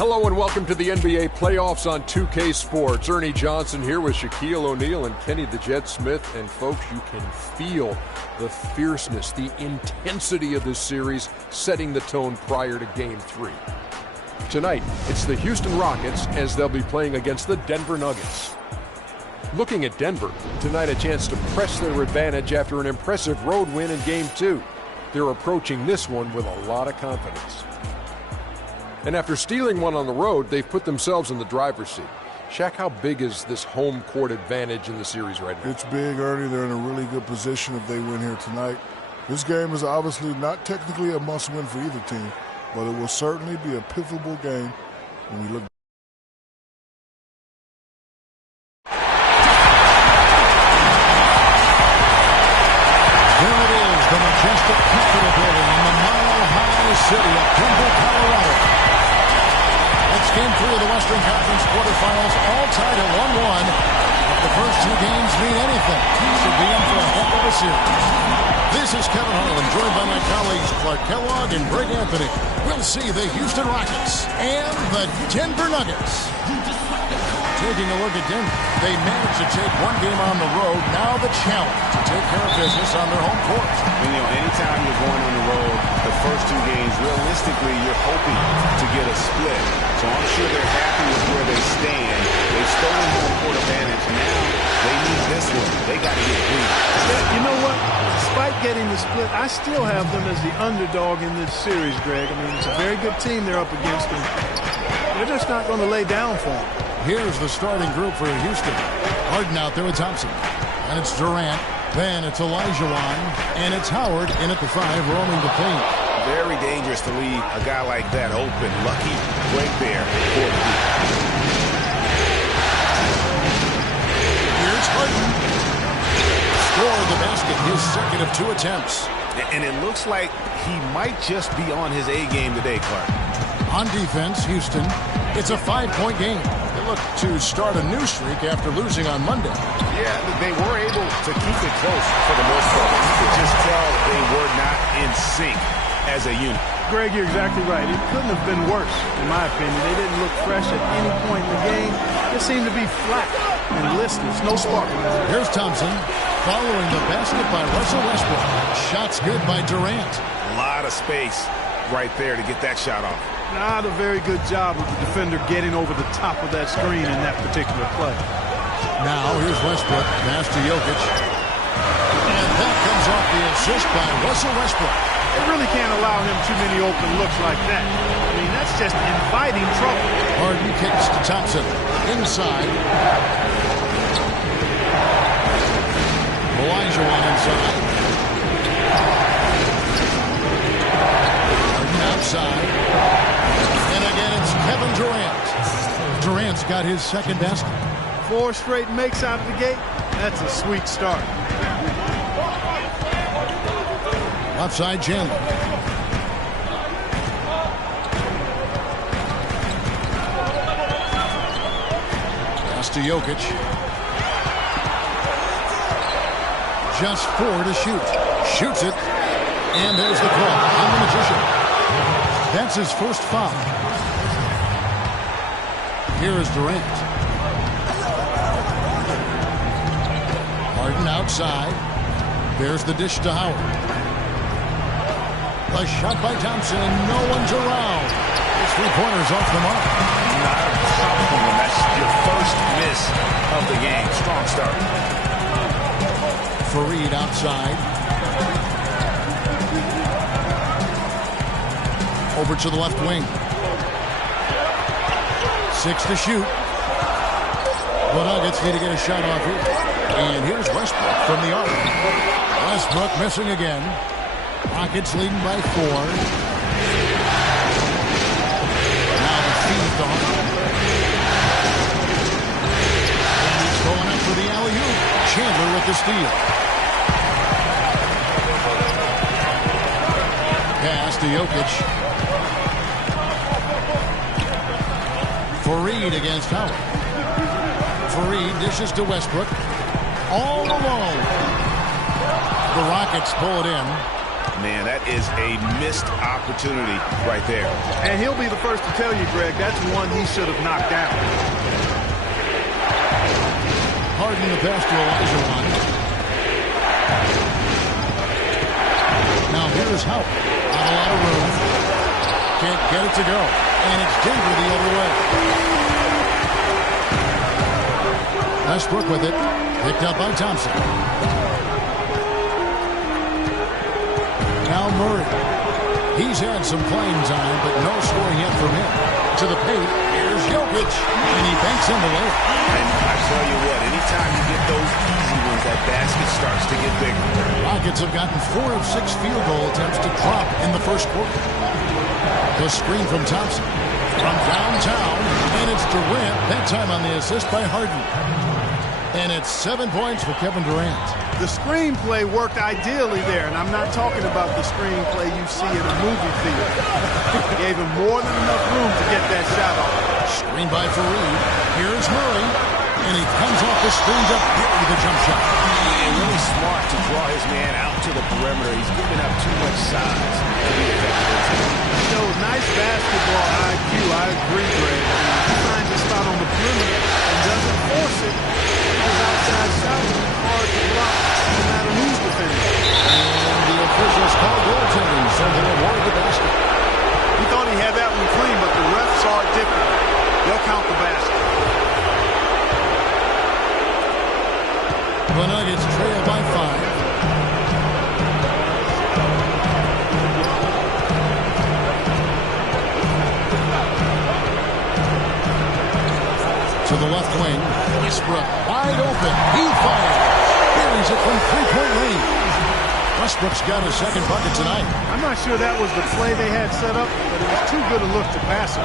Hello and welcome to the NBA playoffs on 2K Sports. Ernie Johnson here with Shaquille O'Neal and Kenny the Jet Smith. And folks, you can feel the fierceness, the intensity of this series setting the tone prior to Game 3. Tonight, it's the Houston Rockets as they'll be playing against the Denver Nuggets. Looking at Denver, tonight a chance to press their advantage after an impressive road win in Game 2. They're approaching this one with a lot of confidence. And after stealing one on the road, they've put themselves in the driver's seat. Shaq, how big is this home court advantage in the series right now? It's big, Ernie. They're in a really good position if they win here tonight. This game is obviously not technically a must-win for either team, but it will certainly be a pivotal game when we look. There it is, the majestic Capitol Building in the mile-high city of Denver, Colorado. It's Game 3 of the Western Conference quarterfinals, all tied at 1-1. If the first two games mean anything, should be in for a heck of a series. This is Kevin Harlan, joined by my colleagues Clark Kellogg and Greg Anthony. We'll see the Houston Rockets and the Denver Nuggets. Taking a look at Denver, they managed to take one game on the road. Now the challenge to take care of business on their home court. And, anytime you're going on the road, the first two games, realistically, you're hoping to get a split. So I'm sure they're happy with where they stand. They've stolen home court advantage. Now they need this one. They got to get three. You know what? Despite getting the split, I still have them as the underdog in this series, Greg. I mean, it's a very good team they're up against, and they're just not going to lay down for them. Here's the starting group for Houston. Harden out there with Thompson. And it's Durant. Then it's Olajuwon. And it's Howard in at the 5, roaming the paint. Very dangerous to leave a guy like that open. Lucky break there for the Heat. Here's Harden. Scored the basket, his second of 2 attempts. And it looks like he might just be on his A game today, Clark. On defense, Houston, it's a 5-point game. They look to start a new streak after losing on Monday. Yeah, they were able to keep it close for the most part. You could just tell they were not in sync as a unit. Greg, you're exactly right. It couldn't have been worse, in my opinion. They didn't look fresh at any point in the game. They seemed to be flat and listless, no spark. Here's Thompson, following the basket by Russell Westbrook. Shots good by Durant. A lot of space right there to get that shot off. Not a very good job of the defender getting over the top of that screen in that particular play. Now here's Westbrook, pass to Jokic. And that comes off the assist by Russell Westbrook. They really can't allow him too many open looks like that. I mean, that's just inviting trouble. Harden kicks to Thompson. Inside. Olajuwon inside. Harden outside. And again, it's Kevin Durant. Durant's got his second basket. 4 straight makes out the gate. That's a sweet start. Outside Chandler. Pass to Jokic. Just 4 to shoot. Shoots it. And there's the call on the Magician. That's his first foul. Here is Durant. Harden outside. There's the dish to Howard. A shot by Thompson. No one's around. His 3-pointers off the mark. Not a problem. That's your first miss of the game. Strong start. Fareed outside. Over to the left wing. 6 to shoot. The Nuggets need to get a shot off here. And here's Westbrook from the arc. Westbrook missing again. Rockets leading by 4. Now the feed to Harden. And he's going up for the alley-oop. Chandler with the steal. Pass to Jokic. Fareed against Howard. Fareed dishes to Westbrook. All alone. The Rockets pull it in. Man, that is a missed opportunity right there. And he'll be the first to tell you, Greg, that's one he should have knocked down. Harden the pass to Olajuwon. Now here's Haupt. Not a lot of room. Can't get it to go. And it's Denver the other way. Westbrook with it. Picked up by Thompson. Now Murray. He's had some playing time, but no scoring yet from him. To the paint. Here's Jokic. And he banks in the layup. And I tell you what, anytime you get those easy ones, that basket starts to get bigger. Rockets have gotten 4 of 6 field goal attempts to drop in the first quarter. The screen from Thompson. From downtown. And it's Durant. That time on the assist by Harden. And it's 7 points for Kevin Durant. The screenplay worked ideally there, and I'm not talking about the screenplay you see in a movie theater. Gave him more than enough room to get that shot off. Screen by Fareed. Here's Murray. And he comes off the screen to bury the jump shot. And really smart to draw his man out to the perimeter. He's giving up too much size to be effective. Nice basketball IQ, I agree, Greg. He finds a spot on the perimeter and doesn't force it. His outside shot is hard to block, no matter who's defending. And the officials call goaltending, so they award the basket. He thought he had that one clean, but the refs saw it differently. They'll count the basket. The Nuggets trail by 5. To the left wing, Westbrook wide open. He fires. Buries it from three-point range. Westbrook's got his second bucket tonight. I'm not sure that was the play they had set up, but it was too good a look to pass it.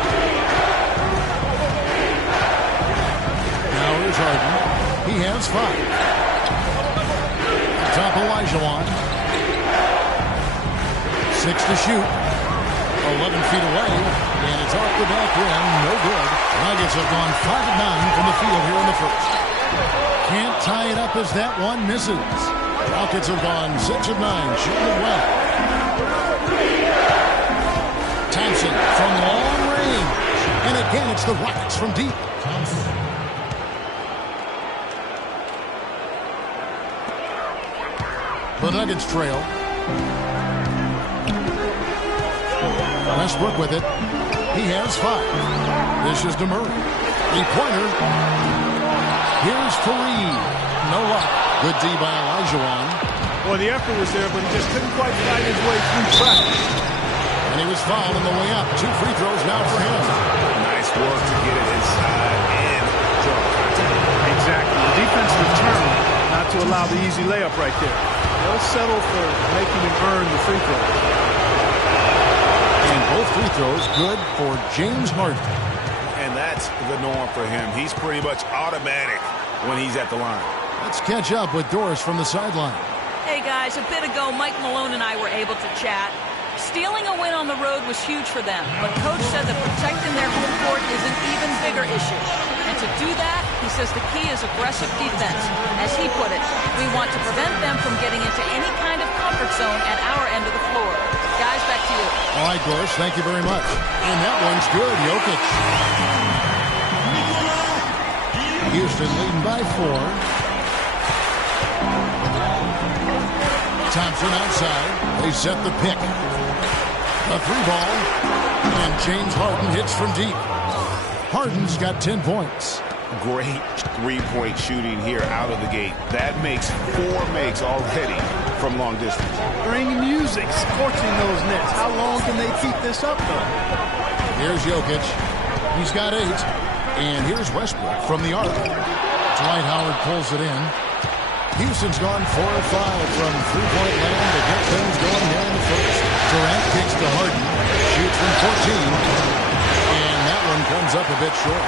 Now here's Harden. He has 5. Top Olajuwon. 6 to shoot. 11 feet away. And it's off the back rim. No good. Nuggets have gone 5 of 9 from the field here in the first. Can't tie it up as that one misses. Rockets have gone 6 of 9, shooting it well. Thompson from long range. And again, it's the Rockets from deep. The Nuggets trail. Westbrook with it. He has 5. This is to Murray. 3-pointer. Here's Fareed. No luck. Good D by Olajuwon. Well, the effort was there, but he just couldn't quite fight his way through traffic. And he was fouled on the way up. 2 free throws now for him. Nice work to get it inside and draw contact. Exactly. The defense determined not to allow the easy layup right there. They'll settle for making him earn the free throw. And both free throws good for James Harden. And that's the norm for him. He's pretty much automatic when he's at the line. Let's catch up with Doris from the sideline. Hey guys, a bit ago Mike Malone and I were able to chat. Stealing a win on the road was huge for them, but Coach said that protecting their home court is an even bigger issue. And to do that, he says the key is aggressive defense. As he put it, we want to prevent them from getting into any kind of comfort zone at our end of the floor. Guys, back to you. All right, Doris, thank you very much. And that one's good, Jokic. Houston leading by 4. Thompson outside. They set the pick. A 3-ball. And James Harden hits from deep. Harden's got 10 points. Great three-point shooting here out of the gate. That makes 4 makes already from long distance. Bring music, scorching those nets. How long can they keep this up, though? Here's Jokic. He's got 8. And here's Westbrook from the arc. Dwight Howard pulls it in. Houston's gone 4 of 5 from three-point land to get things going here in the first. Durant kicks to Harden. Shoots from 14. And that one comes up a bit short.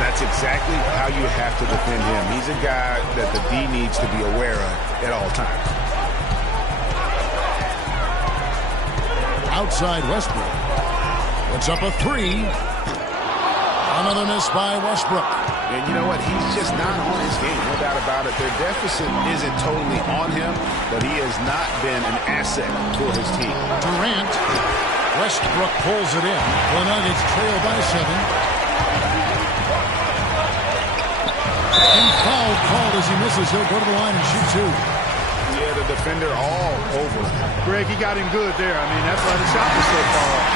That's exactly how you have to defend him. He's a guy that the D needs to be aware of at all times. Outside Westbrook. Puts up a 3. Another miss by Westbrook. And you know what? He's just not on his game, no doubt about it. Their deficit isn't totally on him, but he has not been an asset for his team. Durant. Westbrook pulls it in. The Nuggets trail by 7. And foul called as he misses. He'll go to the line and shoot 2. Yeah, the defender all over. Greg, he got him good there. I mean, that's why the shot was so far off.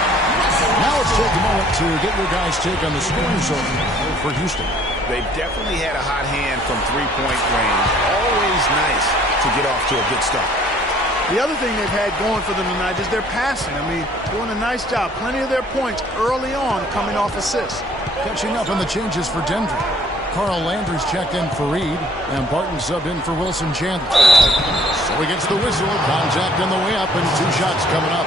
Now let's take a moment to get your guys' take on the scoring zone for Houston. They've definitely had a hot hand from three-point range. Always nice to get off to a good start. The other thing they've had going for them tonight is their passing. I mean, doing a nice job. Plenty of their points early on coming off assists. Catching up on the changes for Denver. Carl Landry's checked in for Reed, and Barton subbed in for Wilson Chandler. So he gets the whistle, contact on the way up, and 2 shots coming up.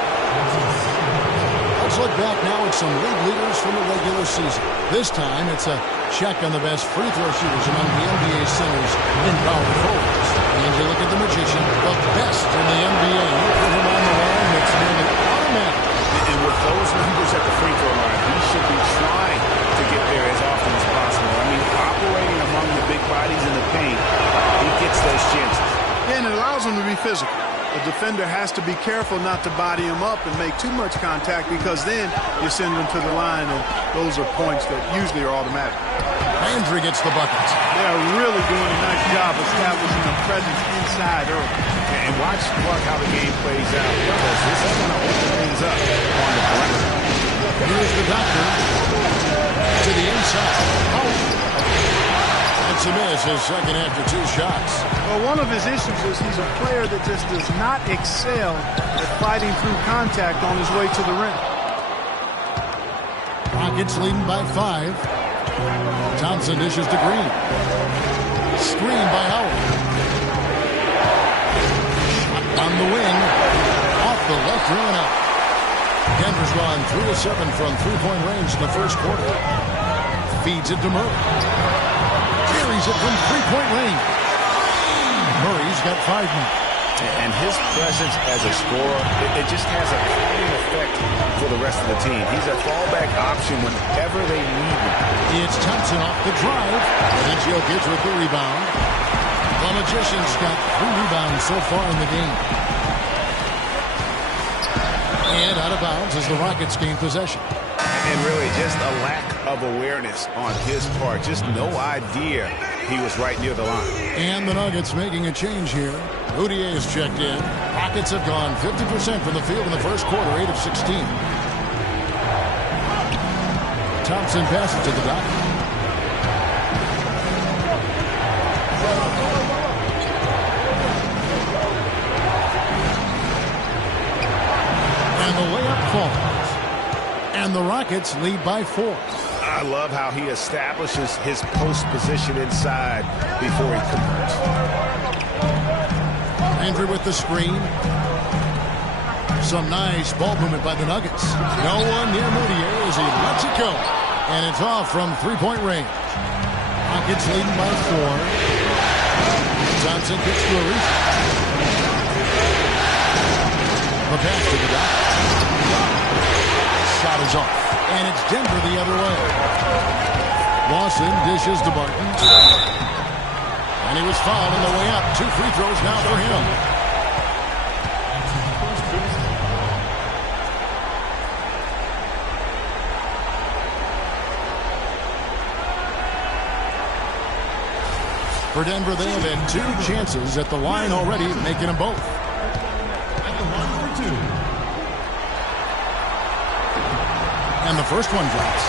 Let's look back now at some league leaders from the regular season. This time, it's a check on the best free throw shooters among the NBA centers and power forwards. And you look at the Magician, the best in the NBA. You put him on the line, it's nearly automatic. And with those numbers at the free throw line, he should be trying to get there as often as possible. I mean, operating among the big bodies in the paint, he gets those chances. Yeah, and it allows him to be physical. The defender has to be careful not to body him up and make too much contact, because then you send him to the line, and those are points that usually are automatic. Landry gets the bucket. They're really doing a nice job establishing a presence inside early. And watch how the game plays out, because this is going to open things up on the perimeter. Here's the doctor to the inside. Oh! It's a miss, his second after 2 shots. Well, one of his issues is he's a player that just does not excel at fighting through contact on his way to the rim. Rockets leading by 5. Thompson dishes to Green. Screen by Howard. Shot on the wing. Off the left rim and out. Denver's gone 3 of 7 from three-point range in the first quarter. Feeds it to Murray. Carries it from three-point range. Murray's got 5 now. And his presence as a scorer, it just has a calming effect for the rest of the team. He's a fallback option whenever they need him. It's Thompson off the drive. And it's Jokic with the rebound. The Magician's got 3 rebounds so far in the game. And out of bounds as the Rockets gain possession. And really just a lack of awareness on his part. Just no idea he was right near the line. And the Nuggets making a change here. Oudier is checked in. Rockets have gone 50% from the field in the first quarter, 8 of 16. Thompson passes to the dot. And the layup falls. And the Rockets lead by 4. I love how he establishes his post position inside before he converts. Landry with the screen. Some nice ball movement by the Nuggets. No one near Moutier as he lets it go. And it's off from three-point range. Rockets leading by 4. Thompson gets to a reach. The pass to the dot. Shot is off. And it's Denver the other way. Lawson dishes to Barton. And he was fouled on the way up. 2 free throws now for him. For Denver, they have had 2 chances at the line already, making them both. And the first one drops.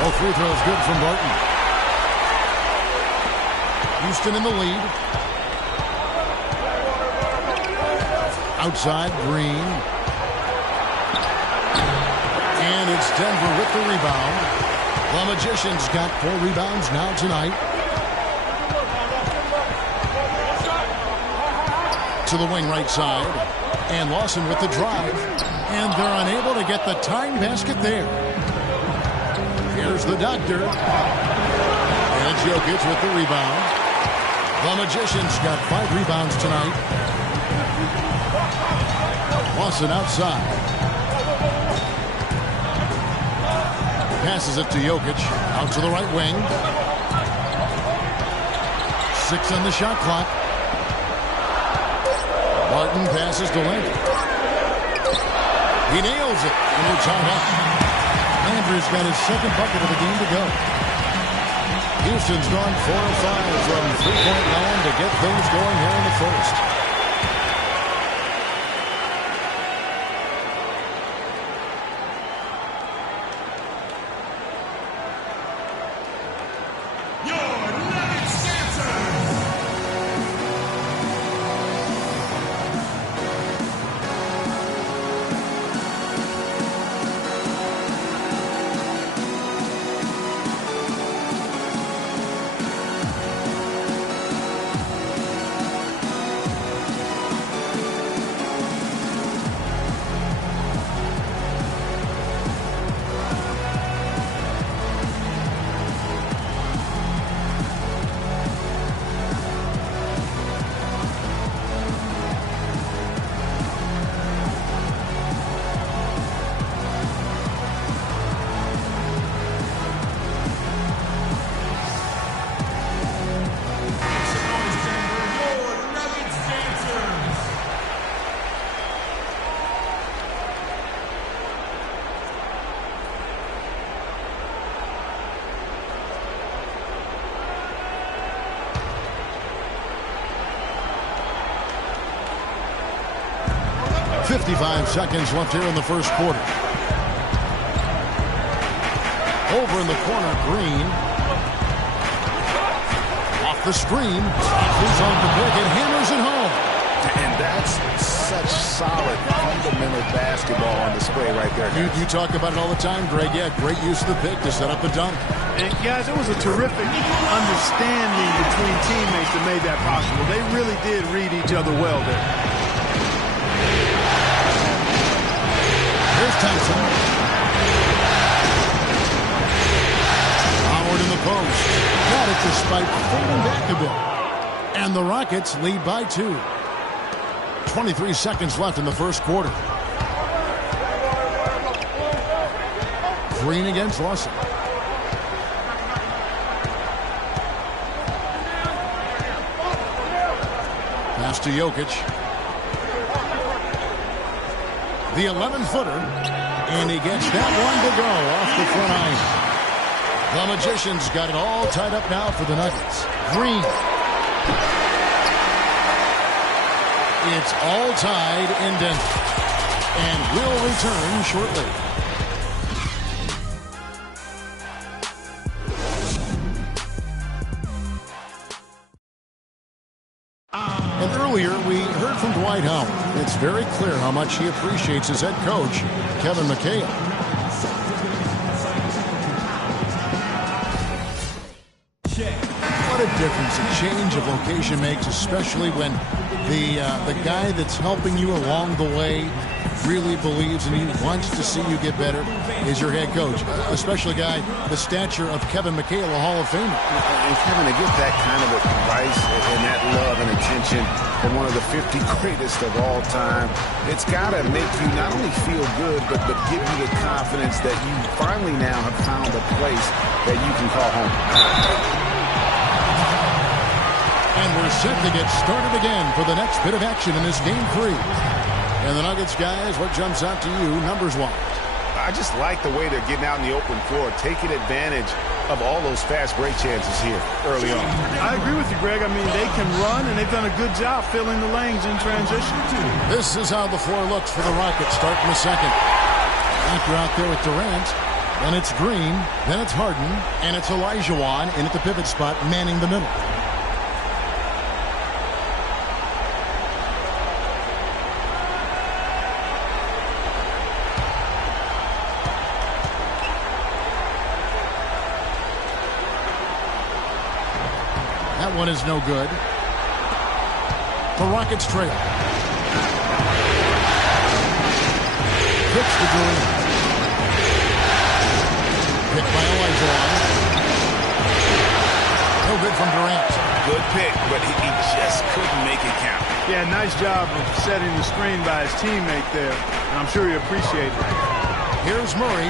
All free throws good from Barton. Houston in the lead. Outside, Green. And it's Denver with the rebound. The Magicians got 4 rebounds now tonight. to the wing right side. And Lawson with the drive. And they're unable to get the tying basket there. Here's the doctor. And Jokic with the rebound. The Magicians got 5 rebounds tonight. Lawson outside. Passes it to Jokic. Out to the right wing. 6 on the shot clock. Martin passes to Landry. He nails it. And we're tied up. Landry's got his second bucket of the game to go. Houston's gone 4 of 5 from three-point land to get things going here in the first. Seconds left here in the first quarter. Over in the corner, Green. Off the screen. He's on the pick and hammers it home. And that's such solid, fundamental basketball on display right there. You talk about it all the time, Greg. Yeah, great use of the pick to set up the dunk. And guys, it was a terrific understanding between teammates that made that possible. They really did read each other well there. Here's Thompson. Howard in the post. Got it despite falling back a bit. And the Rockets lead by 2. 23 seconds left in the first quarter. Green against Lawson. Pass to Jokic. The 11-footer, and he gets that one to go off the front iron. The Magicians got it all tied up now for the Nuggets. Green. It's all tied in Denver, and will return shortly. And earlier, we heard from Dwight Howard. It's very clear how much he appreciates his head coach, Kevin McHale. What a difference a change of location makes, especially when the guy that's helping you along the way really believes in you, wants to see you get better, is your head coach. Especially a guy the stature of Kevin McHale, a Hall of Famer. And Kevin, to get that kind of advice and that love and attention from one of the 50 greatest of all time, it's got to make you not only feel good, but give you the confidence that you finally now have found a place that you can call home. And we're set to get started again for the next bit of action in this Game 3. And the Nuggets, guys, what jumps out to you numbers-wise? I just like the way they're getting out in the open floor, taking advantage of all those fast break chances here early on. I agree with you, Greg. I mean, they can run, and they've done a good job filling the lanes in transition. This is how the floor looks for the Rockets starting the second. Anchor out there with Durant. Then it's Green. Then it's Harden. And it's Olajuwon in at the pivot spot, manning the middle. That one is no good. The Rockets trail. Pitch to Durant. Picked by Olajuwon. No good from Durant. Good pick, but he just couldn't make it count. Yeah, nice job of setting the screen by his teammate there. And I'm sure he appreciated it. Here's Murray.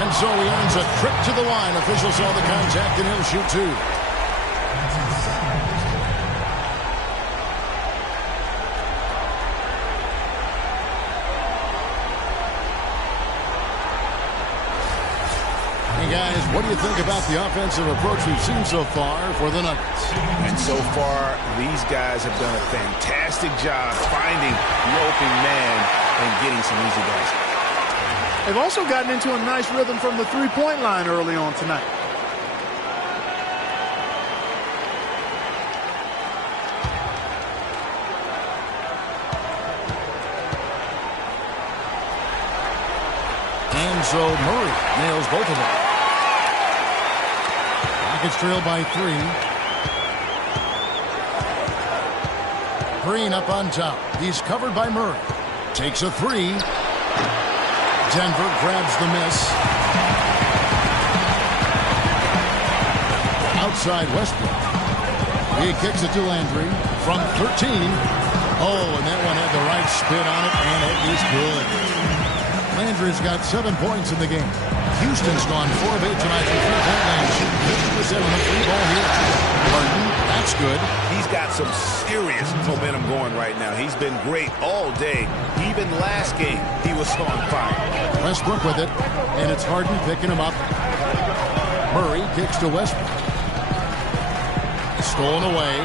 And so he earns a trip to the line. Officials saw the contact and he'll shoot two. Hey guys, what do you think about the offensive approach we've seen so far for the Nuggets? And so far, these guys have done a fantastic job finding the open man and getting some easy baskets. They've also gotten into a nice rhythm from the three-point line early on tonight. And so Murray nails both of them. Rockets trail by 3. Green up on top. He's covered by Murray. Takes a 3. Denver grabs the miss. Outside Westbrook. He kicks it to Landry from 13. Oh, and that one had the right spin on it, and it is good. Landry's got 7 points in the game. Houston's gone 4 of 8 tonight from three-point land, shooting 50% on the free ball here. Harden, that's good. He's got some serious momentum going right now. He's been great all day. Even last game, he was on fire. Westbrook with it, and it's Harden picking him up. Murray kicks to Westbrook. Stolen away.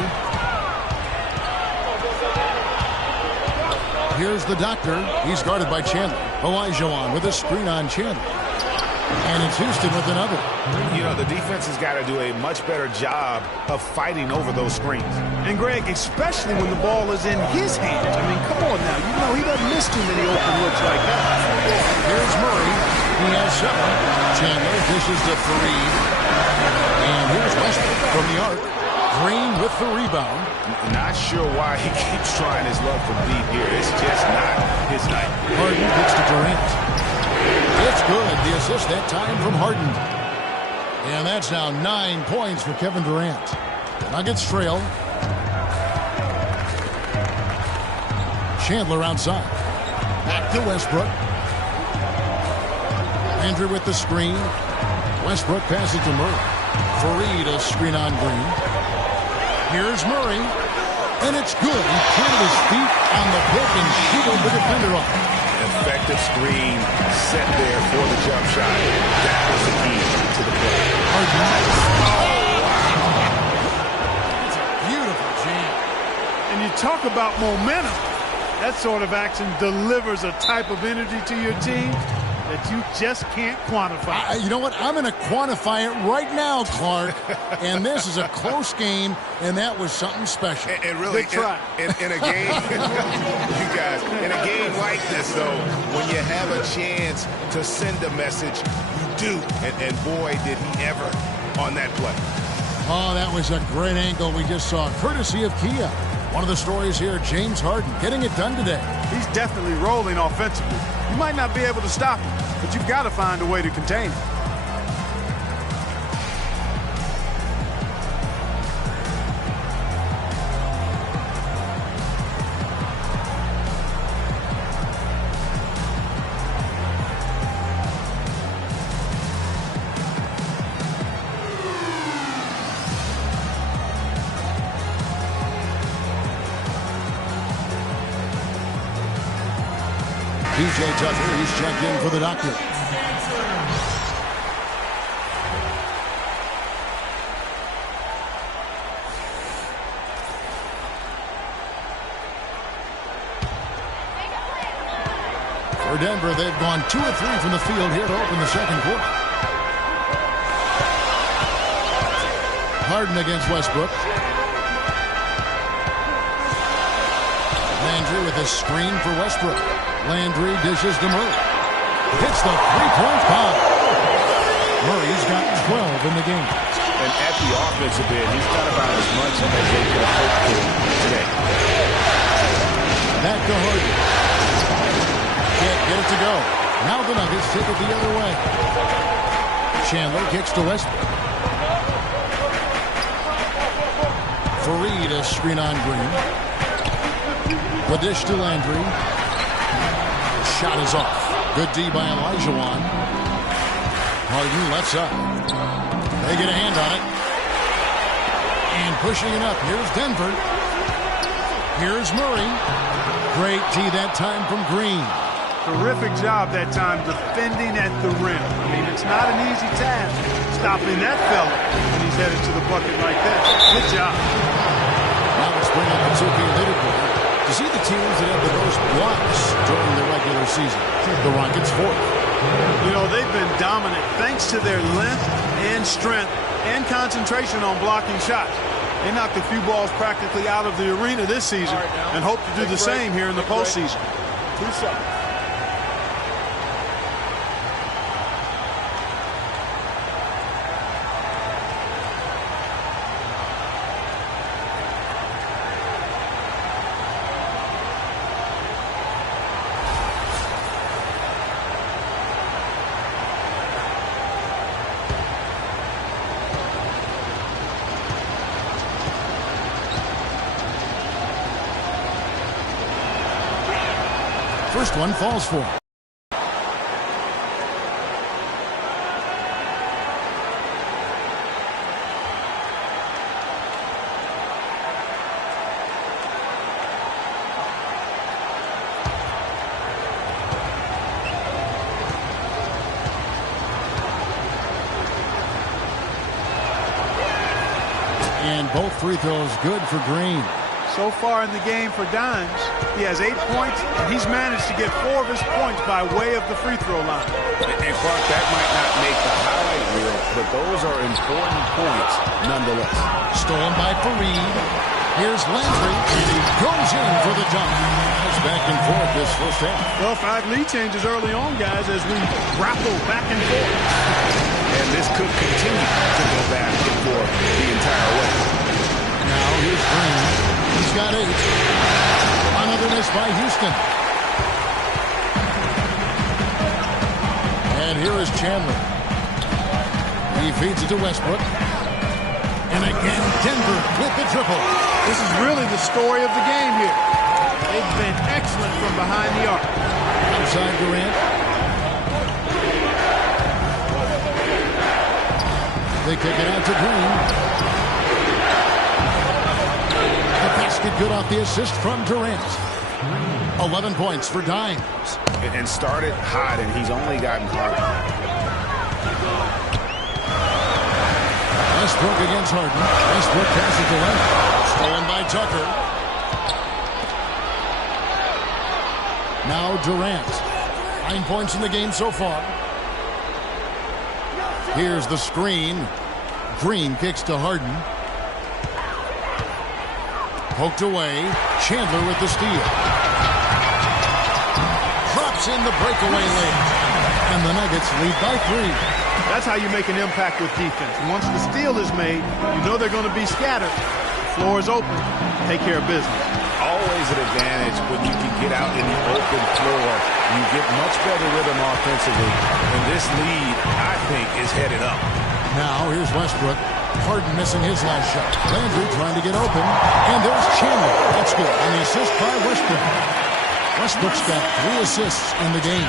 Here's the doctor. He's guarded by Chandler. Olajuwon with a screen on Chandler. And it's Houston with another. You know, the defense has got to do a much better job of fighting over those screens. And, Greg, especially when the ball is in his hands. I mean, come on now. You know he doesn't miss too many open looks like that. Here's Murray. He has 7. Chandler dishes to Fareed. And here's Westbrook from the arc. Green with the rebound. Not sure why he keeps trying his luck from deep here. It's just not his night. Harden gets to Durant. It's good. The assist that time from Harden. And that's now 9 points for Kevin Durant. Nuggets trail. Chandler outside. Back to Westbrook. Andrew with the screen. Westbrook passes to Murray. Fareed a screen on Green. Here's Murray. And it's good. He planted his feet on the hook and shielded the defender off. Effective screen set there for the jump shot. That was the key to the play. It's a beautiful jam. And you talk about momentum. That sort of action delivers a type of energy to your team that you just can't quantify. You know what? I'm going to quantify it right now, Clark. And this is a close game, and that was something special. And really, in a game, you guys, in a game like this, though, when you have a chance to send a message, you do. And boy, did he ever on that play. Oh, that was a great angle we just saw, courtesy of Kia. One of the stories here, James Harden getting it done today. He's definitely rolling offensively. You might not be able to stop him, but you've got to find a way to contain him. PJ Tucker, he's checked in for the doctor. For Denver, they've gone 2 of 3 from the field here to open the second quarter. Harden against Westbrook. Landry with a screen for Westbrook. Landry dishes to Murray. Hits the three-point foul. Murray's got 12 in the game. And at the offensive end, he's got about as much as they could have hoped for today. Back to Harden. Can't get it to go. Now the Nuggets take it the other way. Chandler kicks to Westbrook. Fareed a screen on Green. The dish to Landry. Shot is off. Good D by Olajuwon. Harden left side. They get a hand on it. And pushing it up. Here's Denver. Here's Murray. Great D that time from Green. Terrific job that time defending at the rim. I mean, it's not an easy task stopping that fella when he's headed to the bucket like that. Good job. Now let's bring up the 2K leaderboard to see the teams that have the most blocks during the regular season. The Rockets fourth. You know, they've been dominant thanks to their length and strength and concentration on blocking shots. They knocked a few balls practically out of the arena this season and hope to do the same here in the postseason. 2 seconds. First one falls for him. And both free throws good for Green. So far in the game for Dimes, he has 8 points, and he's managed to get 4 of his points by way of the free throw line. And Clark, that might not make the highlight reel, but those are important points nonetheless. Stolen by Fareed. Here's Landry, and he goes in for the dunk. It's back and forth this first half. Well, 5 lead changes early on, guys, as we grapple back and forth. And this could continue to go back and forth the entire way. Now here's Green. He's got 8. Another miss by Houston. And here is Chandler. He feeds it to Westbrook. And again, Denver with the triple. This is really the story of the game here. They've been excellent from behind the arc. Outside Durant. They kick it out to Green. Basket good off the assist from Durant. 11 points for Dimes. And started hot, and he's only gotten harder. Westbrook against Harden. Westbrook passes to Leonard. Stolen by Tucker. Now Durant. 9 points in the game so far. Here's the screen. Green kicks to Harden. Poked away. Chandler with the steal. Drops in the breakaway lane. And the Nuggets lead by 3. That's how you make an impact with defense. Once the steal is made, you know they're going to be scattered. The floor is open. Take care of business. Always an advantage when you can get out in the open floor. You get much better rhythm offensively. And this lead, I think, is headed up. Now here's Westbrook. Harden missing his last shot. Landry trying to get open. And there's Chandler. That's good. And the assist by Westbrook. Westbrook's got 3 assists in the game.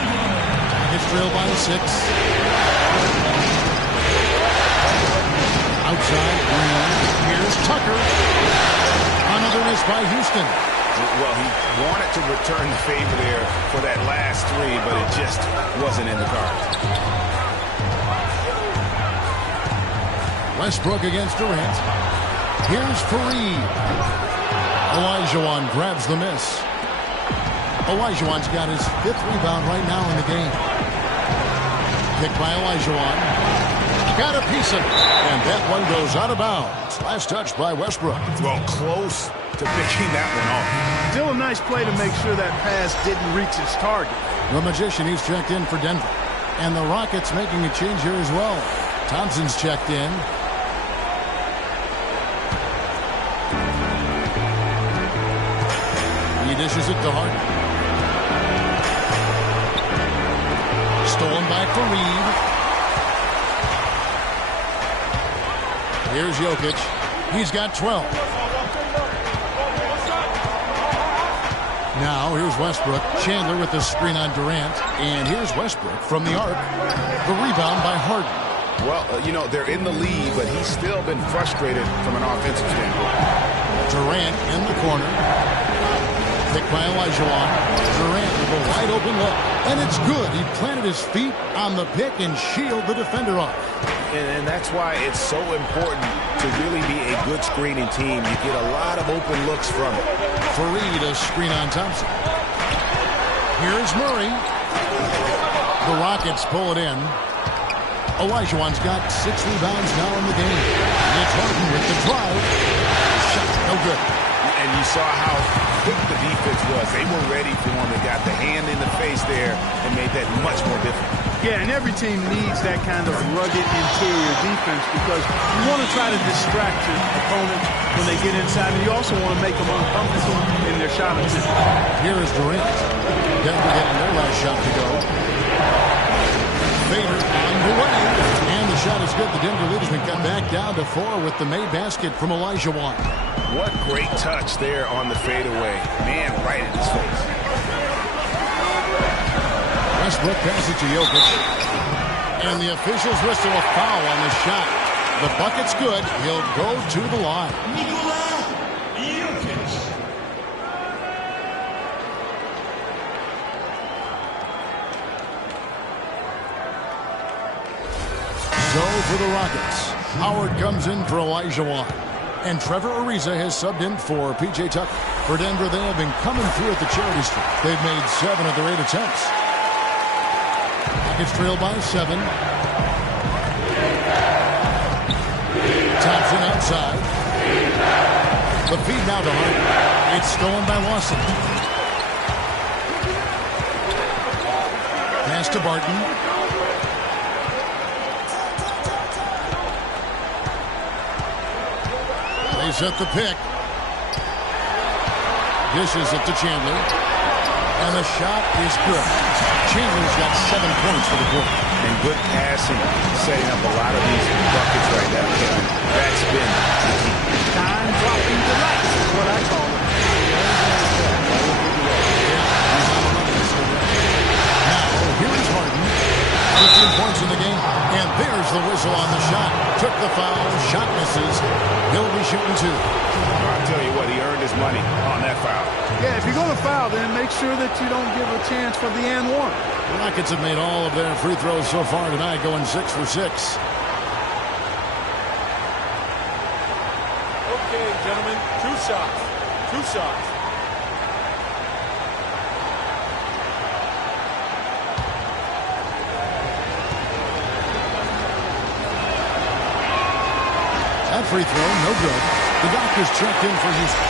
It's trailed by 6. Outside, Green. Here's Tucker. Another miss by Houston. Well, he wanted to return the favor there for that last 3, but it just wasn't in the cards. Westbrook against Durant. Here's Fareed. Olajuwon grabs the miss. Olajuwon's got his 5th rebound right now in the game. Kick by Olajuwon. Got a piece of it. And that one goes out of bounds. Last touch by Westbrook. Well, close to picking that one off. Still a nice play to make sure that pass didn't reach its target. The Magician, he's checked in for Denver. And the Rockets making a change here as well. Thompson's checked in. dishes it to Harden. Stolen by Fareed. Here's Jokic. He's got 12. Now here's Westbrook. Chandler with the screen on Durant. And here's Westbrook from the arc. The rebound by Harden. Well, they're in the lead, but he's still been frustrated from an offensive standpoint. Durant in the corner. Picked by Olajuwon. Durant with a wide open look. And it's good. He planted his feet on the pick and shielded the defender off. And that's why it's so important to really be a good screening team. You get a lot of open looks from it. Fareed a screen on Thompson. Here's Murray. The Rockets pull it in. Olajuwon's got 6 rebounds now in the game. It's Harden with the drive. Shot no good. And you saw how quick the defense was. They were ready for him. They got the hand in the face there and made that much more difficult. Yeah, and every team needs that kind of rugged interior defense because you want to try to distract your opponent when they get inside, and you also want to make them uncomfortable in their shot attempt. Here is Durant. Denver getting their last shot to go. Fader on the way. And the shot is good. The Denver lead has been cut back down to 4 with the made basket from Olajuwon. What great touch there on the fadeaway. Man, right in his face. Westbrook passes to Jokic. And the officials whistle a foul on the shot. The bucket's good. He'll go to the line. So for the Rockets, Howard comes in for Olajuwon. And Trevor Ariza has subbed in for P.J. Tucker. For Denver, they have been coming through at the charity stripe. They've made 7 of their 8 attempts. Rockets trail by 7. Thompson outside. The feed now to Harden. It's stolen by Lawson. Pass to Barton. They set the pick. Dishes it to Chandler. And the shot is good. Chandler's got 7 points for the quarter. And good passing, setting up a lot of these buckets right now, Kevin. That's been the key. Time-dropping delight is what I call it. Now, here's Harden. 15 points in the game. And there's the whistle on the shot. Took the foul. Shot misses. He'll be shooting 2. I'll tell you what, he earned his money on that foul. Yeah, if you're going to foul, then make sure that you don't give a chance for the and one. The Rockets have made all of their free throws so far tonight, going 6 for 6. Okay, gentlemen, 2 shots. 2 shots. That free throw, no good. The doctors checked in for Houston.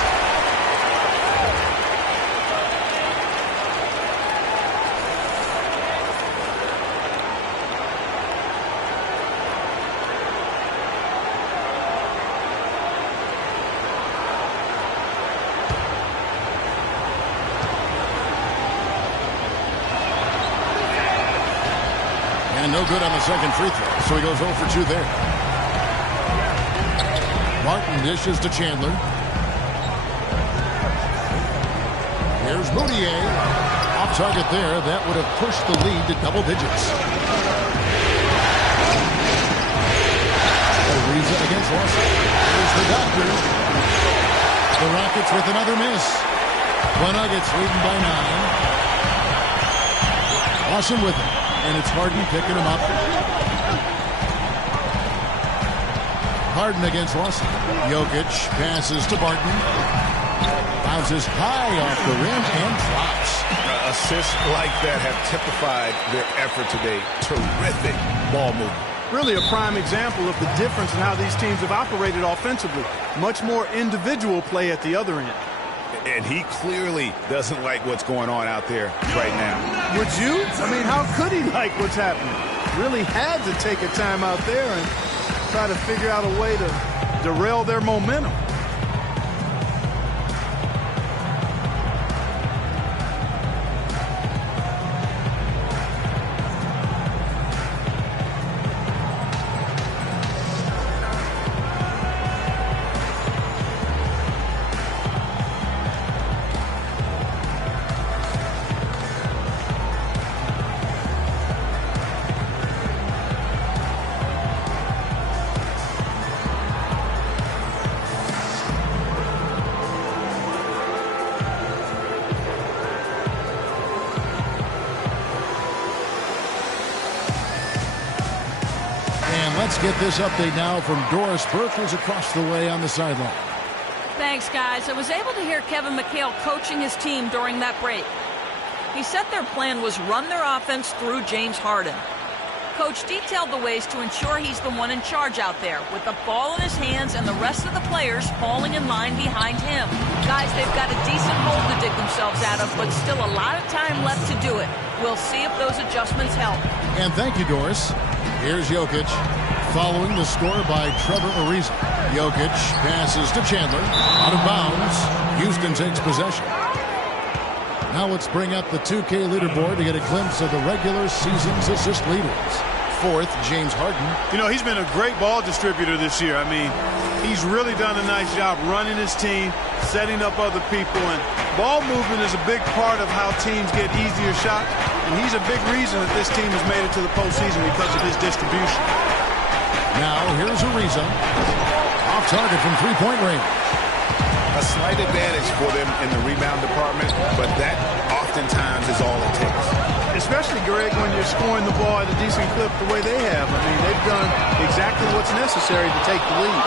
And no good on the second free throw, so he goes 0 for 2 there. Martin dishes to Chandler. Here's Moutier. Off target there. That would have pushed the lead to double digits. Ariza against Lawson. Here's the doctor. The Rockets with another miss. The Nuggets leading by 9. Lawson with it. And it's Harden picking him up. Harden against Lawson. Jokic passes to Barton. Bounces high off the rim and drops. Assists like that have typified their effort today. Terrific ball movement. Really a prime example of the difference in how these teams have operated offensively. Much more individual play at the other end. And he clearly doesn't like what's going on out there right now. Would you? I mean, how could he like what's happening? Really had to take a time out there and try to figure out a way to derail their momentum. Let's get this update now from Doris Burke, who's across the way on the sideline. Thanks, guys. I was able to hear Kevin McHale coaching his team during that break. He said their plan was run their offense through James Harden. Coach detailed the ways to ensure he's the one in charge out there, with the ball in his hands and the rest of the players falling in line behind him. Guys, they've got a decent hole to dig themselves out of, but still a lot of time left to do it. We'll see if those adjustments help. And thank you, Doris. Here's Jokic, following the score by Trevor Ariza. Jokic passes to Chandler, out of bounds. Houston takes possession. Now let's bring up the 2K leaderboard to get a glimpse of the regular season's assist leaders. Fourth, James Harden. You know, he's been a great ball distributor this year. I mean, he's really done a nice job running his team, setting up other people, and ball movement is a big part of how teams get easier shots, and he's a big reason that this team has made it to the postseason because of his distribution. Now here's Ariza, off target from three-point range. A slight advantage for them in the rebound department, but that oftentimes is all it takes. Especially, Greg, when you're scoring the ball at a decent clip the way they have. I mean, they've done exactly what's necessary to take the lead.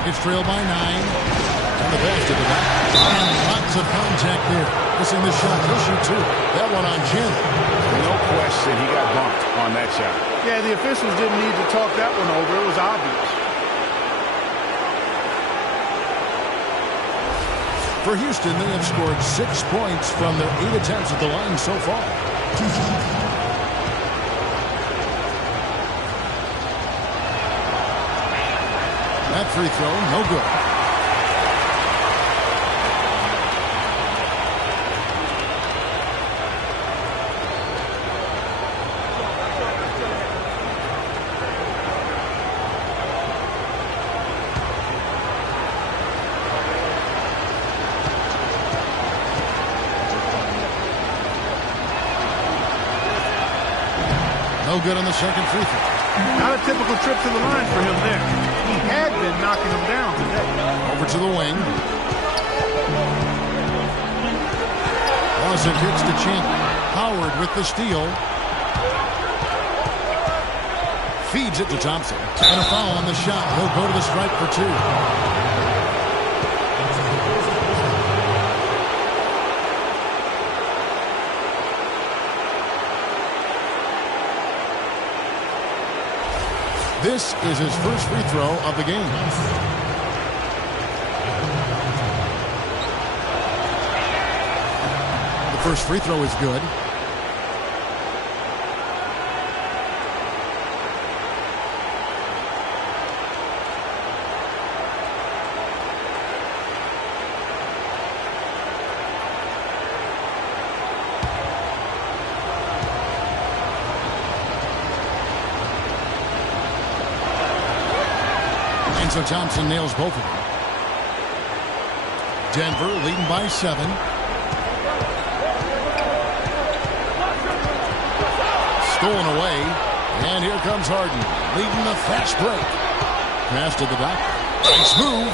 Nuggets trail by 9. And the pass to the back. And lots of contact there. Missing the shot. He'll shoot two. That one on Chandler. No question, he got bumped on that shot. Yeah, the officials didn't need to talk that one over. It was obvious. For Houston, they have scored 6 points from their 8 attempts at the line so far. That free throw, no good. No good on the second free throw. Not a typical trip to the line for him there. He had been knocking him down today. Over to the wing. Lawson kicks to Chandler. Howard with the steal. Feeds it to Thompson. And a foul on the shot. He'll go to the stripe for 2. This is his first free throw of the game. The first free throw is good. So Thompson nails both of them. Denver leading by 7. Stolen away. And here comes Harden, leading the fast break. Pass to the doctor. Nice move.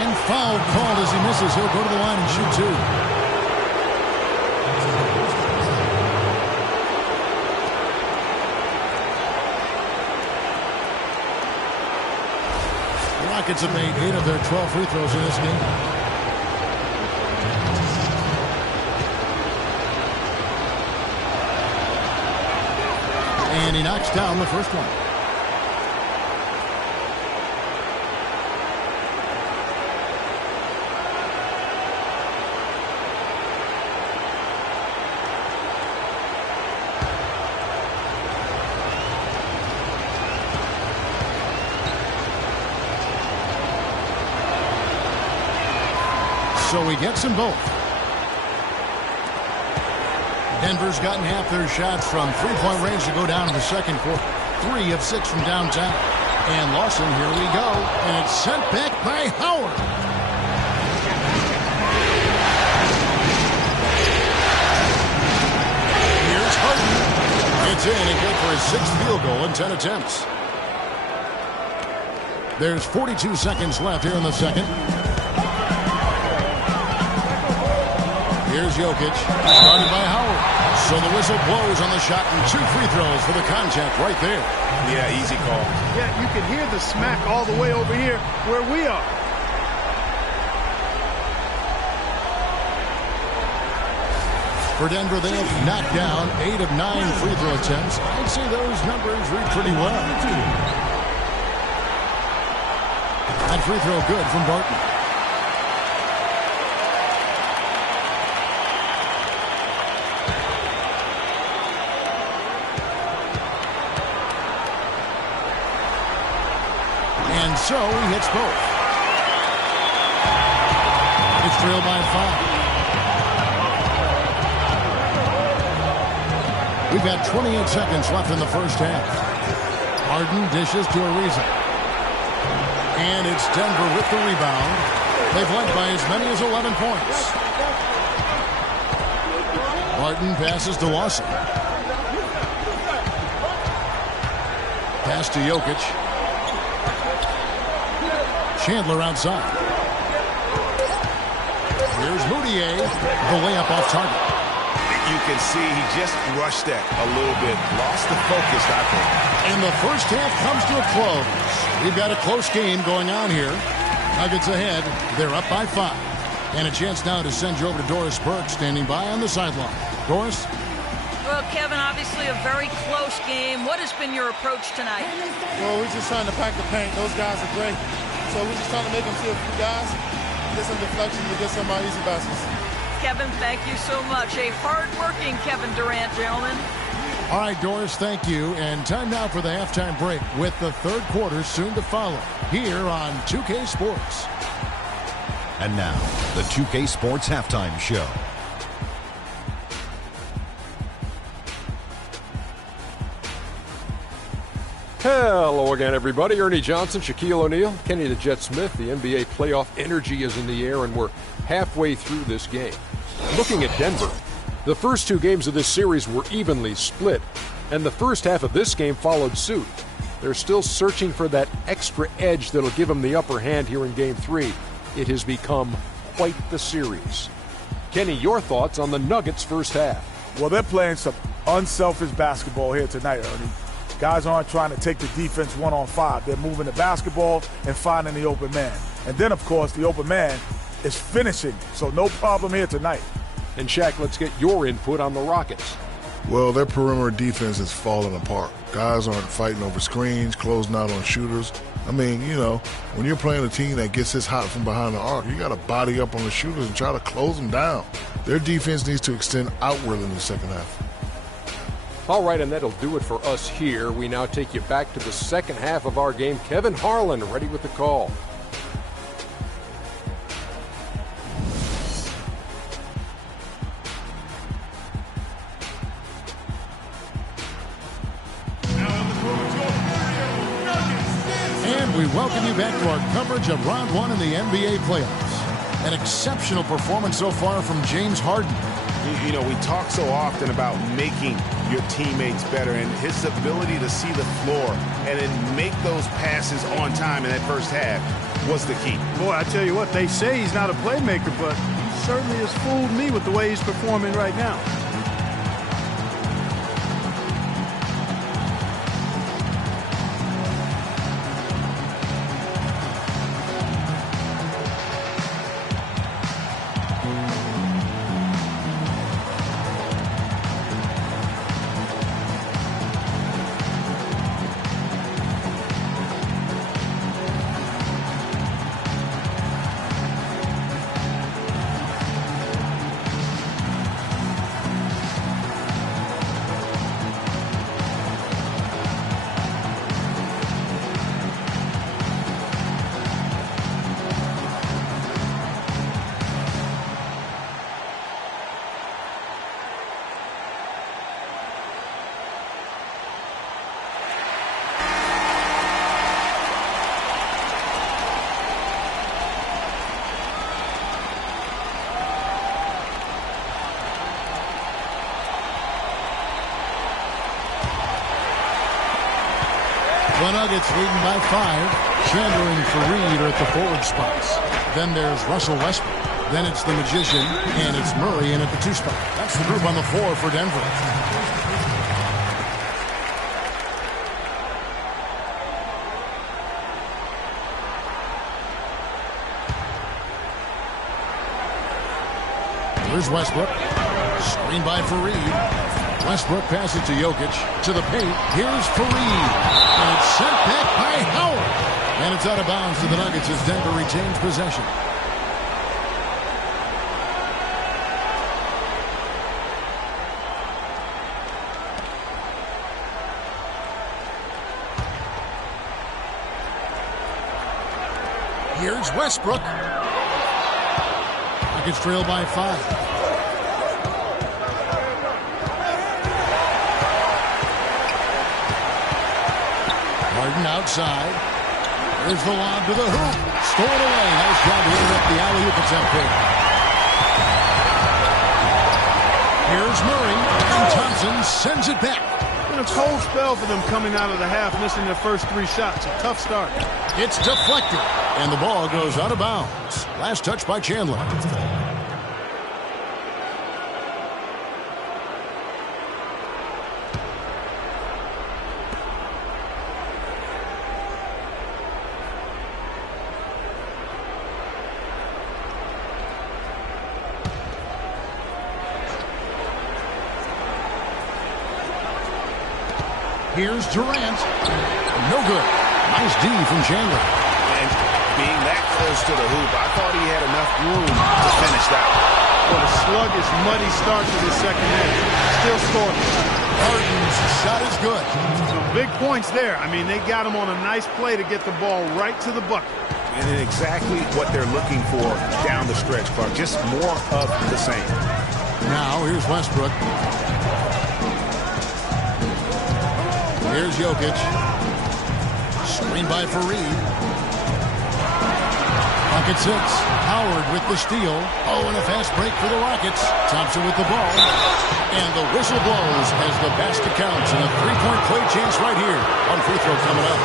And foul called as he misses. He'll go to the line and shoot 2. Rockets have made 8 of their 12 free throws in this game. And he knocks down the first one. So he gets them both. Denver's gotten half their shots from three-point range to go down in the second quarter. 3 of 6 from downtown. And Lawson, here we go. And it's sent back by Howard. Here's Harden. It's in and good for his 6th field goal in 10 attempts. There's 42 seconds left here in the second. Here's Jokic, guarded by Howard. So the whistle blows on the shot and 2 free throws for the contact right there. Yeah, easy call. Yeah, you can hear the smack all the way over here where we are. For Denver, they have knocked down 8 of 9 free throw attempts. I'd say those numbers read pretty well. That free throw good from Barton. And so he hits both. It's trailed by 5. We've got 28 seconds left in the first half. Harden dishes to Ariza. And it's Denver with the rebound. They've led by as many as 11 points. Barton passes to Lawson. Pass to Jokic. Chandler outside. Here's Moutier. The layup off target. You can see he just rushed that a little bit. Lost the focus, I think. And the first half comes to a close. We've got a close game going on here. Nuggets ahead. They're up by 5. And a chance now to send you over to Doris Burke standing by on the sideline. Doris? Well, Kevin, obviously a very close game. What has been your approach tonight? Well, we're just trying to pack the paint. Those guys are great. So we're just trying to make them see a few guys, get some deflections, and get some easy baskets. Kevin, thank you so much. A hard-working Kevin Durant, gentlemen. All right, Doris, thank you. And time now for the halftime break with the third quarter soon to follow here on 2K Sports. And now, the 2K Sports Halftime Show. Hello again, everybody. Ernie Johnson, Shaquille O'Neal, Kenny the Jet Smith. The NBA playoff energy is in the air, and we're halfway through this game. Looking at Denver, the first 2 games of this series were evenly split, and the first half of this game followed suit. They're still searching for that extra edge that'll give them the upper hand here in Game 3. It has become quite the series. Kenny, your thoughts on the Nuggets' first half? Well, they're playing some unselfish basketball here tonight, Ernie. Guys aren't trying to take the defense 1-on-5. They're moving the basketball and finding the open man. And then, of course, the open man is finishing. So no problem here tonight. And Shaq, let's get your input on the Rockets. Well, their perimeter defense is falling apart. Guys aren't fighting over screens, closing out on shooters. I mean, you know, when you're playing a team that gets this hot from behind the arc, you got to body up on the shooters and try to close them down. Their defense needs to extend outward in the second half. All right, and that'll do it for us here. We now take you back to the second half of our game. Kevin Harlan ready with the call. And we welcome you back to our coverage of Round 1 in the NBA playoffs. An exceptional performance so far from James Harden. You know, we talk so often about making your teammates better, and his ability to see the floor and then make those passes on time in that first half was the key. Boy, I tell you what, they say he's not a playmaker, but he certainly has fooled me with the way he's performing right now. The Nuggets leading by 5. Chandler and Fareed are at the forward spots. Then there's Russell Westbrook. Then it's the Magician, and it's Murray in at the 2 spot. That's the group on the floor for Denver. Here's Westbrook. Screen by Fareed. Westbrook passes to Jokic. To the paint. Here's Fareed. And it's sent back by Howard. And it's out of bounds to the Nuggets as Denver retains possession. Here's Westbrook. Nuggets trail by 5. Harden outside. There's the lob to the hoop. Stolen away. Nice job to interrupt the alley-oop attempt there. Here's Murray. And Thompson sends it back. A cold spell for them coming out of the half, missing their first 3 shots. A tough start. It's deflected, and the ball goes out of bounds. Last touch by Chandler. Here's Durant. No good. Nice D from Chandler. And being that close to the hoop, I thought he had enough room to finish that one. What a sluggish, muddy start to the second half. Still scoring. Harden's shot is good. Some big points there. I mean, they got him on a nice play to get the ball right to the bucket. And exactly what they're looking for down the stretch, Clark. Just more of the same. Now, here's Westbrook. Here's Jokic. Screen by Fareed. Pocket 6. Howard with the steal. Oh, and a fast break for the Rockets. Thompson with the ball. And the whistle blows as the basket counts. And a 3-point play chance right here. One free throw coming up.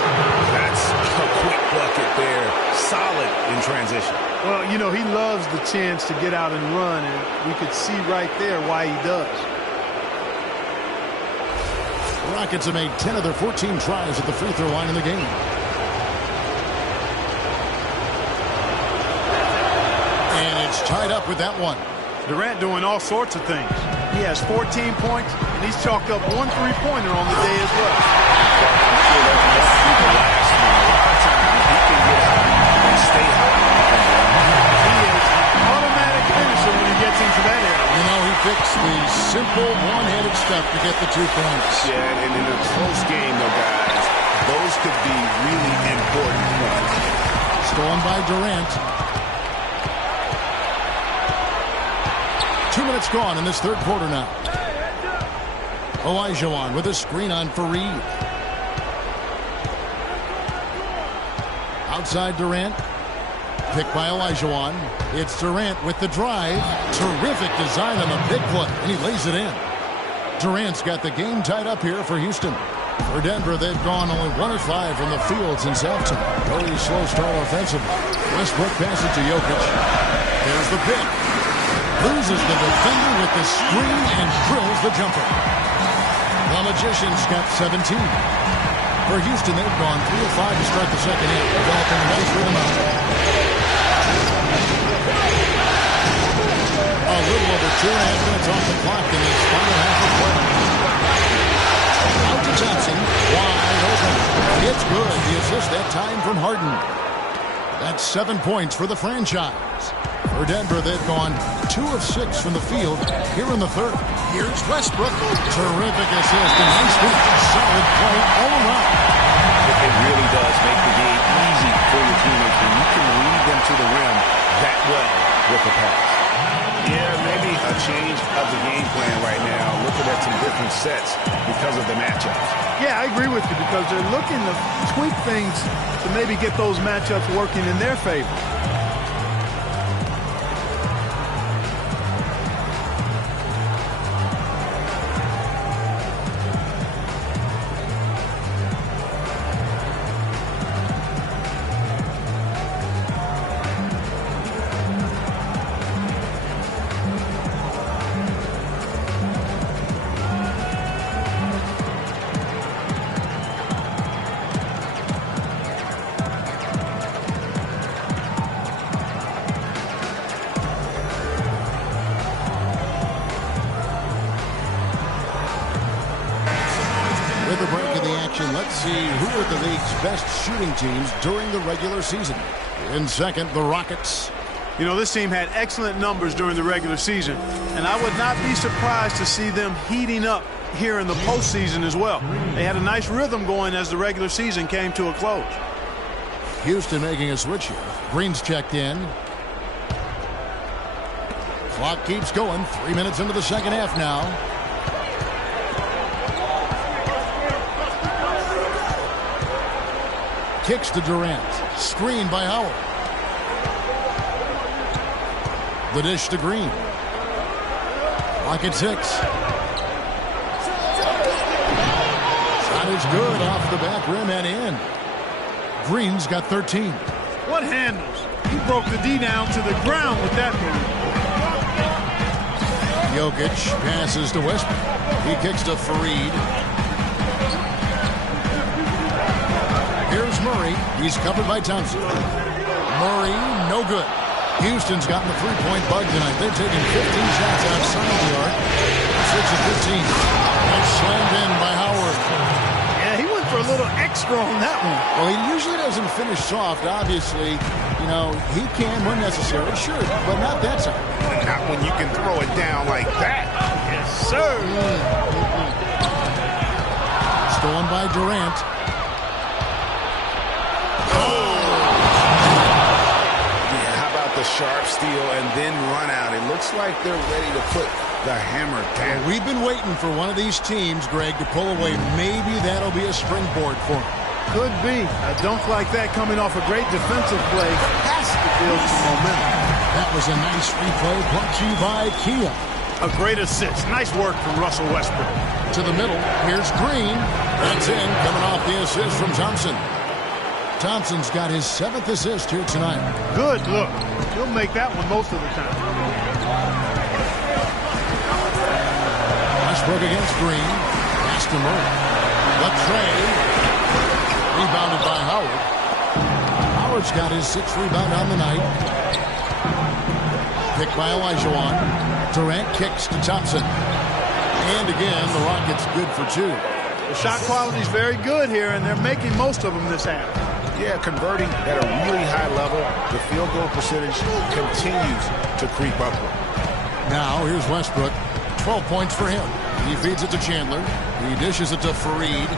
That's a quick bucket there. Solid in transition. Well, you know, he loves the chance to get out and run. And we could see right there why he does. The Rockets have made 10 of their 14 tries at the free throw line in the game. And it's tied up with that one. Durant doing all sorts of things. He has 14 points, and he's chalked up 1 3-pointer on the day as well. Stay hot. He is an automatic finisher when he gets into that area. You know, he fixed the simple one-handed stuff to get the 2 points. Yeah, and in a close game, though, guys, those could be really important points. Stolen by Durant. 2 minutes gone in this third quarter now. Olajuwon with a screen on Fareed. Outside Durant. Picked by Olajuwon. It's Durant with the drive. Terrific design on the big play, and he lays it in. Durant's got the game tied up here for Houston. For Denver, they've gone only 1 of 5 from the field since halftime. Very slow start offensively. Westbrook passes to Jokic. There's the pick. Loses the defender with the screen and drills the jumper. The Magicians got 17. For Houston, they've gone 3 of 5 to start the second half, developing a nice rhythm out there. A little over 2.5 minutes off the clock in this final half of play. Out to Thompson, wide open. It's good. The assist that time from Harden. That's 7 points for the franchise. For Denver, they've gone 2 of 6 from the field here in the third. Here's Westbrook. Terrific assist and nice finish. Solid play all around. It really does make the game easy for your teammates when you can lead them to the rim that well with the pass. Yeah, maybe a change of the game plan right now, looking at some different sets because of the matchups. Yeah, I agree with you because they're looking to tweak things to maybe get those matchups working in their favor. With the break of the action, let's see who are the league's best shooting teams during the regular season. In second, the Rockets. You know, this team had excellent numbers during the regular season, and I would not be surprised to see them heating up here in the postseason as well. They had a nice rhythm going as the regular season came to a close. Houston making a switch here. Green's checked in. Clock keeps going. 3 minutes into the second half now. Kicks to Durant. Screen by Howard. The dish to Green. Clock at 6. Shot is good off the back rim and in. Green's got 13. What handles? He broke the D down to the ground with that move. Jokic passes to Westbrook. He kicks to Fareed. Here's Murray. He's covered by Thompson. Murray, no good. Houston's gotten the three-point bug tonight. They've taken 15 shots outside the arc. 6 of 15. And slammed in by Howard. Yeah, he went for a little extra on that one. Well, he usually doesn't finish soft, obviously. You know, he can when necessary, sure, but not that time. Not when you can throw it down like that. Yes, sir. Stolen by Durant. The sharp steal and then run out. It looks like they're ready to put the hammer down. Well, we've been waiting for one of these teams, Greg, to pull away. Maybe that'll be a springboard for them. Could be. A dunk like that coming off a great defensive play has to build some momentum. That was a nice replay brought to you by Kia. A great assist. Nice work from Russell Westbrook. To the middle. Here's Green. That's in. Coming off the assist from Thompson. Thompson's got his 7th assist here tonight. Good look. He'll make that one most of the time. Westbrook against Green. Pass to Murray. Latrey. Rebounded by Howard. Howard's got his 6th rebound on the night. Picked by Olajuwon. Durant kicks to Thompson. And again, the Rockets good for 2. The shot quality is very good here, and they're making most of them this half. Yeah, converting at a really high level. The field goal percentage continues to creep upward. Now, here's Westbrook. 12 points for him. He feeds it to Chandler. He dishes it to Fareed.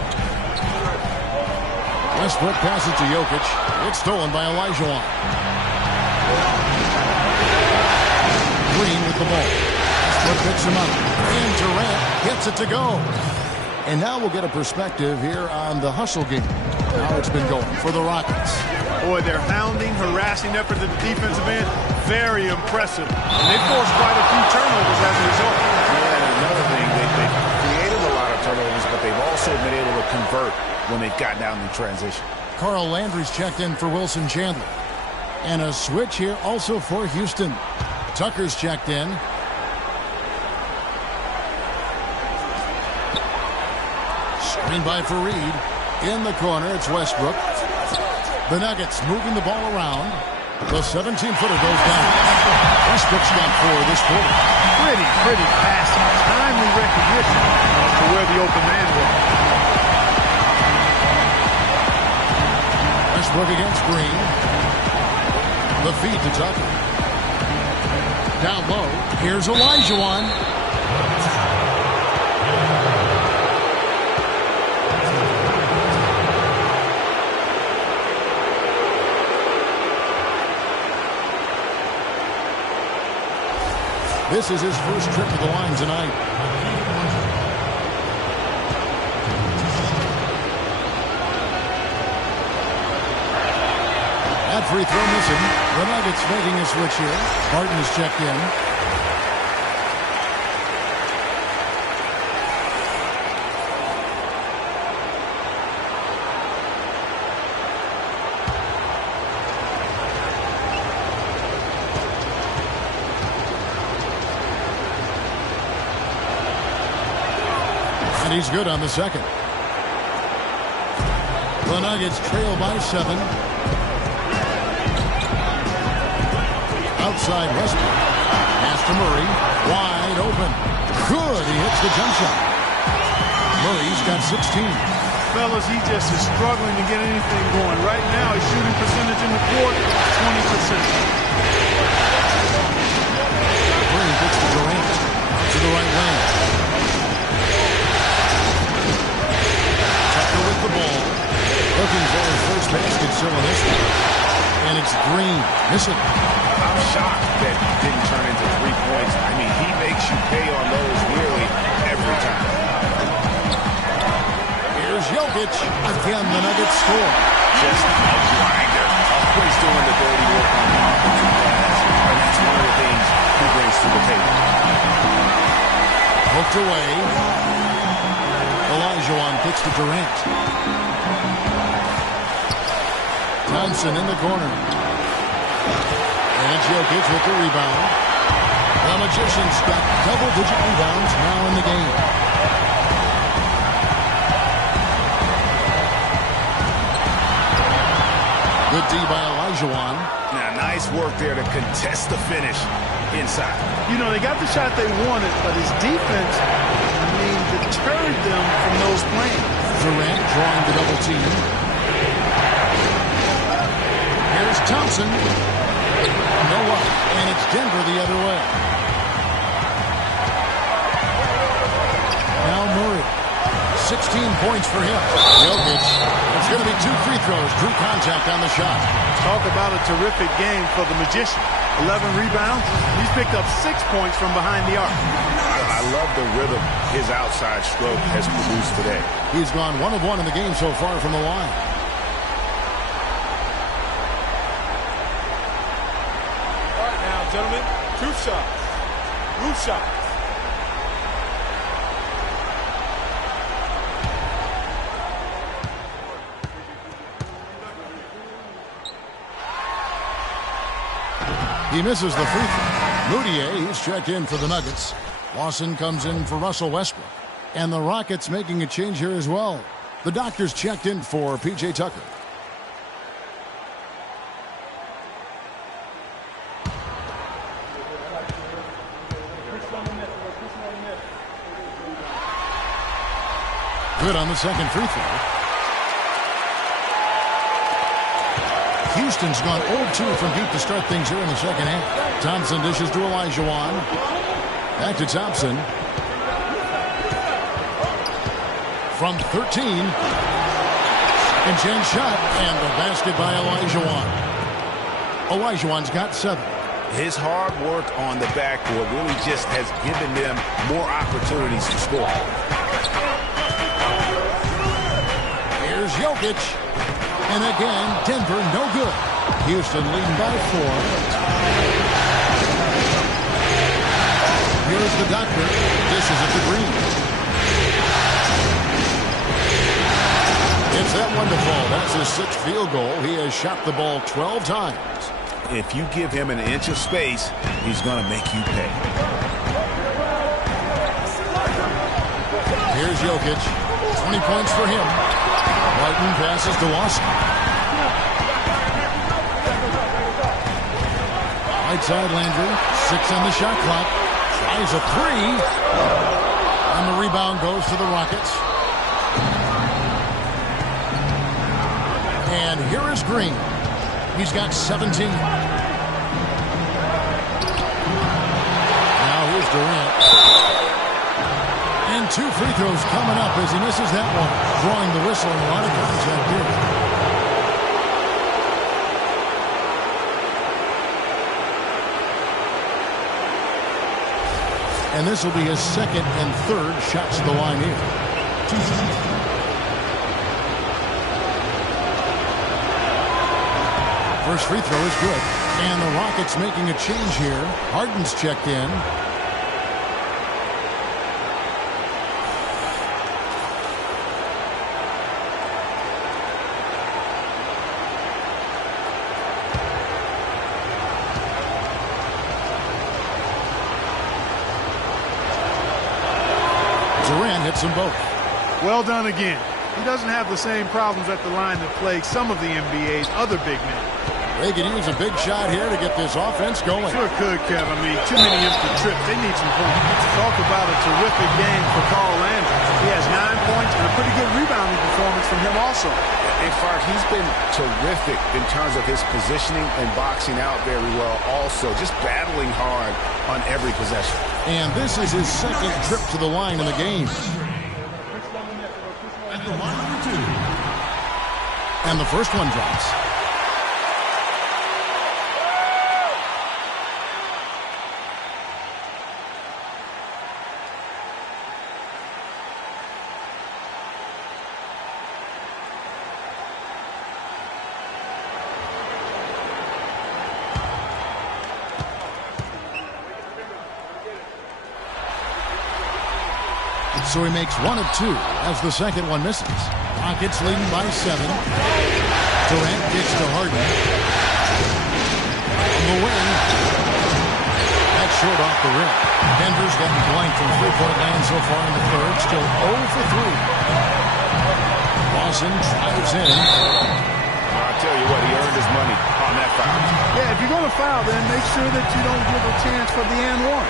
Westbrook passes to Jokic. It's stolen by Olajuwon. Green with the ball. Westbrook picks him up. And Durant gets it to go. And now we'll get a perspective here on the hustle game. How it's been going for the Rockets. Boy, their hounding, harassing effort at the defensive end, very impressive. And they forced quite a few turnovers as a result. Yeah, and another thing, they've created a lot of turnovers, but they've also been able to convert when they've got down in transition. Carl Landry's checked in for Wilson Chandler. And a switch here also for Houston. Tucker's checked in. Screen by Fareed. In the corner, it's Westbrook. The Nuggets moving the ball around. The 17-footer goes down. Westbrook's got 4 this quarter. Pretty passing. Timely recognition as to where the open man was. Westbrook against Green. The feed to Tucker. Down low. Here's Olajuwon. This is his first trip to the line tonight. That free throw missing. The Nuggets making a switch here. Martin is checked in. He's good on the second. The Nuggets trail by 7. Outside Westbrook. Pass to Murray. Wide open. Good. He hits the jump shot. Murray's got 16. Fellas, he just is struggling to get anything going. Right now, his shooting percentage in the court, 20%. Green gets to Durant. To the right lane. Tucker with the ball. Looking for his first basket still in this one. And it's Green. Missing. I'm shocked that he didn't turn into 3 points. I mean, he makes you pay on those nearly every time. Here's Jokic. Again, the Nuggets score. Just a grinder. Always doing the dirty work on the offensive glass. And that's one of the things he brings to the table. Hooked away. Olajuwon kicks to Durant. Thompson in the corner. And Jokic with the rebound. The Magicians got double-digit rebounds now in the game. Good D by Olajuwon. Now, nice work there to contest the finish inside. You know, they got the shot they wanted, but his defense, deterred them from those plays. Durant drawing the double team. Here's Thompson. No luck, and it's Denver the other way. Now Murray. 16 points for him. Jokic. It's going to be 2 free throws. Drew contact on the shot. Talk about a terrific game for the Magician. 11 rebounds. He's picked up 6 points from behind the arc. I love the rhythm his outside stroke has produced today. He's gone 1 of 1 in the game so far from the line. All right now, gentlemen, 2 shots. Roof shots. He misses the free throw. Moutier, he's checked in for the Nuggets. Lawson comes in for Russell Westbrook. And the Rockets making a change here as well. The doctors checked in for P.J. Tucker. Good on the second free throw. Houston's gone 0-2 from deep to start things here in the second half. Thompson dishes to Olajuwon. Back to Thompson. From 13. Second chance shot. And the basket by Olajuwon. Olajuwon's got 7. His hard work on the backboard really just has given them more opportunities to score. Here's Jokic. And again, Denver no good. Houston leading by 4. Here's the doctor. Dishes at the green. It's that one to fall. That's his 6th field goal. He has shot the ball 12 times. If you give him an inch of space, he's going to make you pay. Here's Jokic. 20 points for him. Martin passes to Lawson. Right side Landry. 6 on the shot clock. Tries a 3. And the rebound goes to the Rockets. And here is Green. He's got 17. Now here's Durant. And 2 free throws coming up as he misses that one. Drawing the whistle and a lot of contact here. And this will be his 2nd and 3rd shots to the line here. First free throw is good. And the Rockets making a change here. Harden's checked in. Durant hits them both. Well done again. He doesn't have the same problems at the line that plague some of the NBA's other big men. They could use a big shot here to get this offense going. Sure could, Kev. I mean, too many empty trips. They need some points. Talk about a terrific game for Carl Landry. He has 9 points. good rebounding performance from him also. In fact, he's been terrific in terms of his positioning and boxing out very well also, just battling hard on every possession. And this is his second trip to the line in the game. At the line number 2. And the first one drops. So he makes 1 of 2 as the second one misses. Rockets leading by 7. Durant gets to Harden. On the wing. That's short off the rim. Denver's gotten blanked from three-point land so far in the third. Still 0 for 3. Lawson drives in. I'll tell you what, he earned his money on that foul. Yeah, if you're going to foul, then make sure that you don't give a chance for the and one.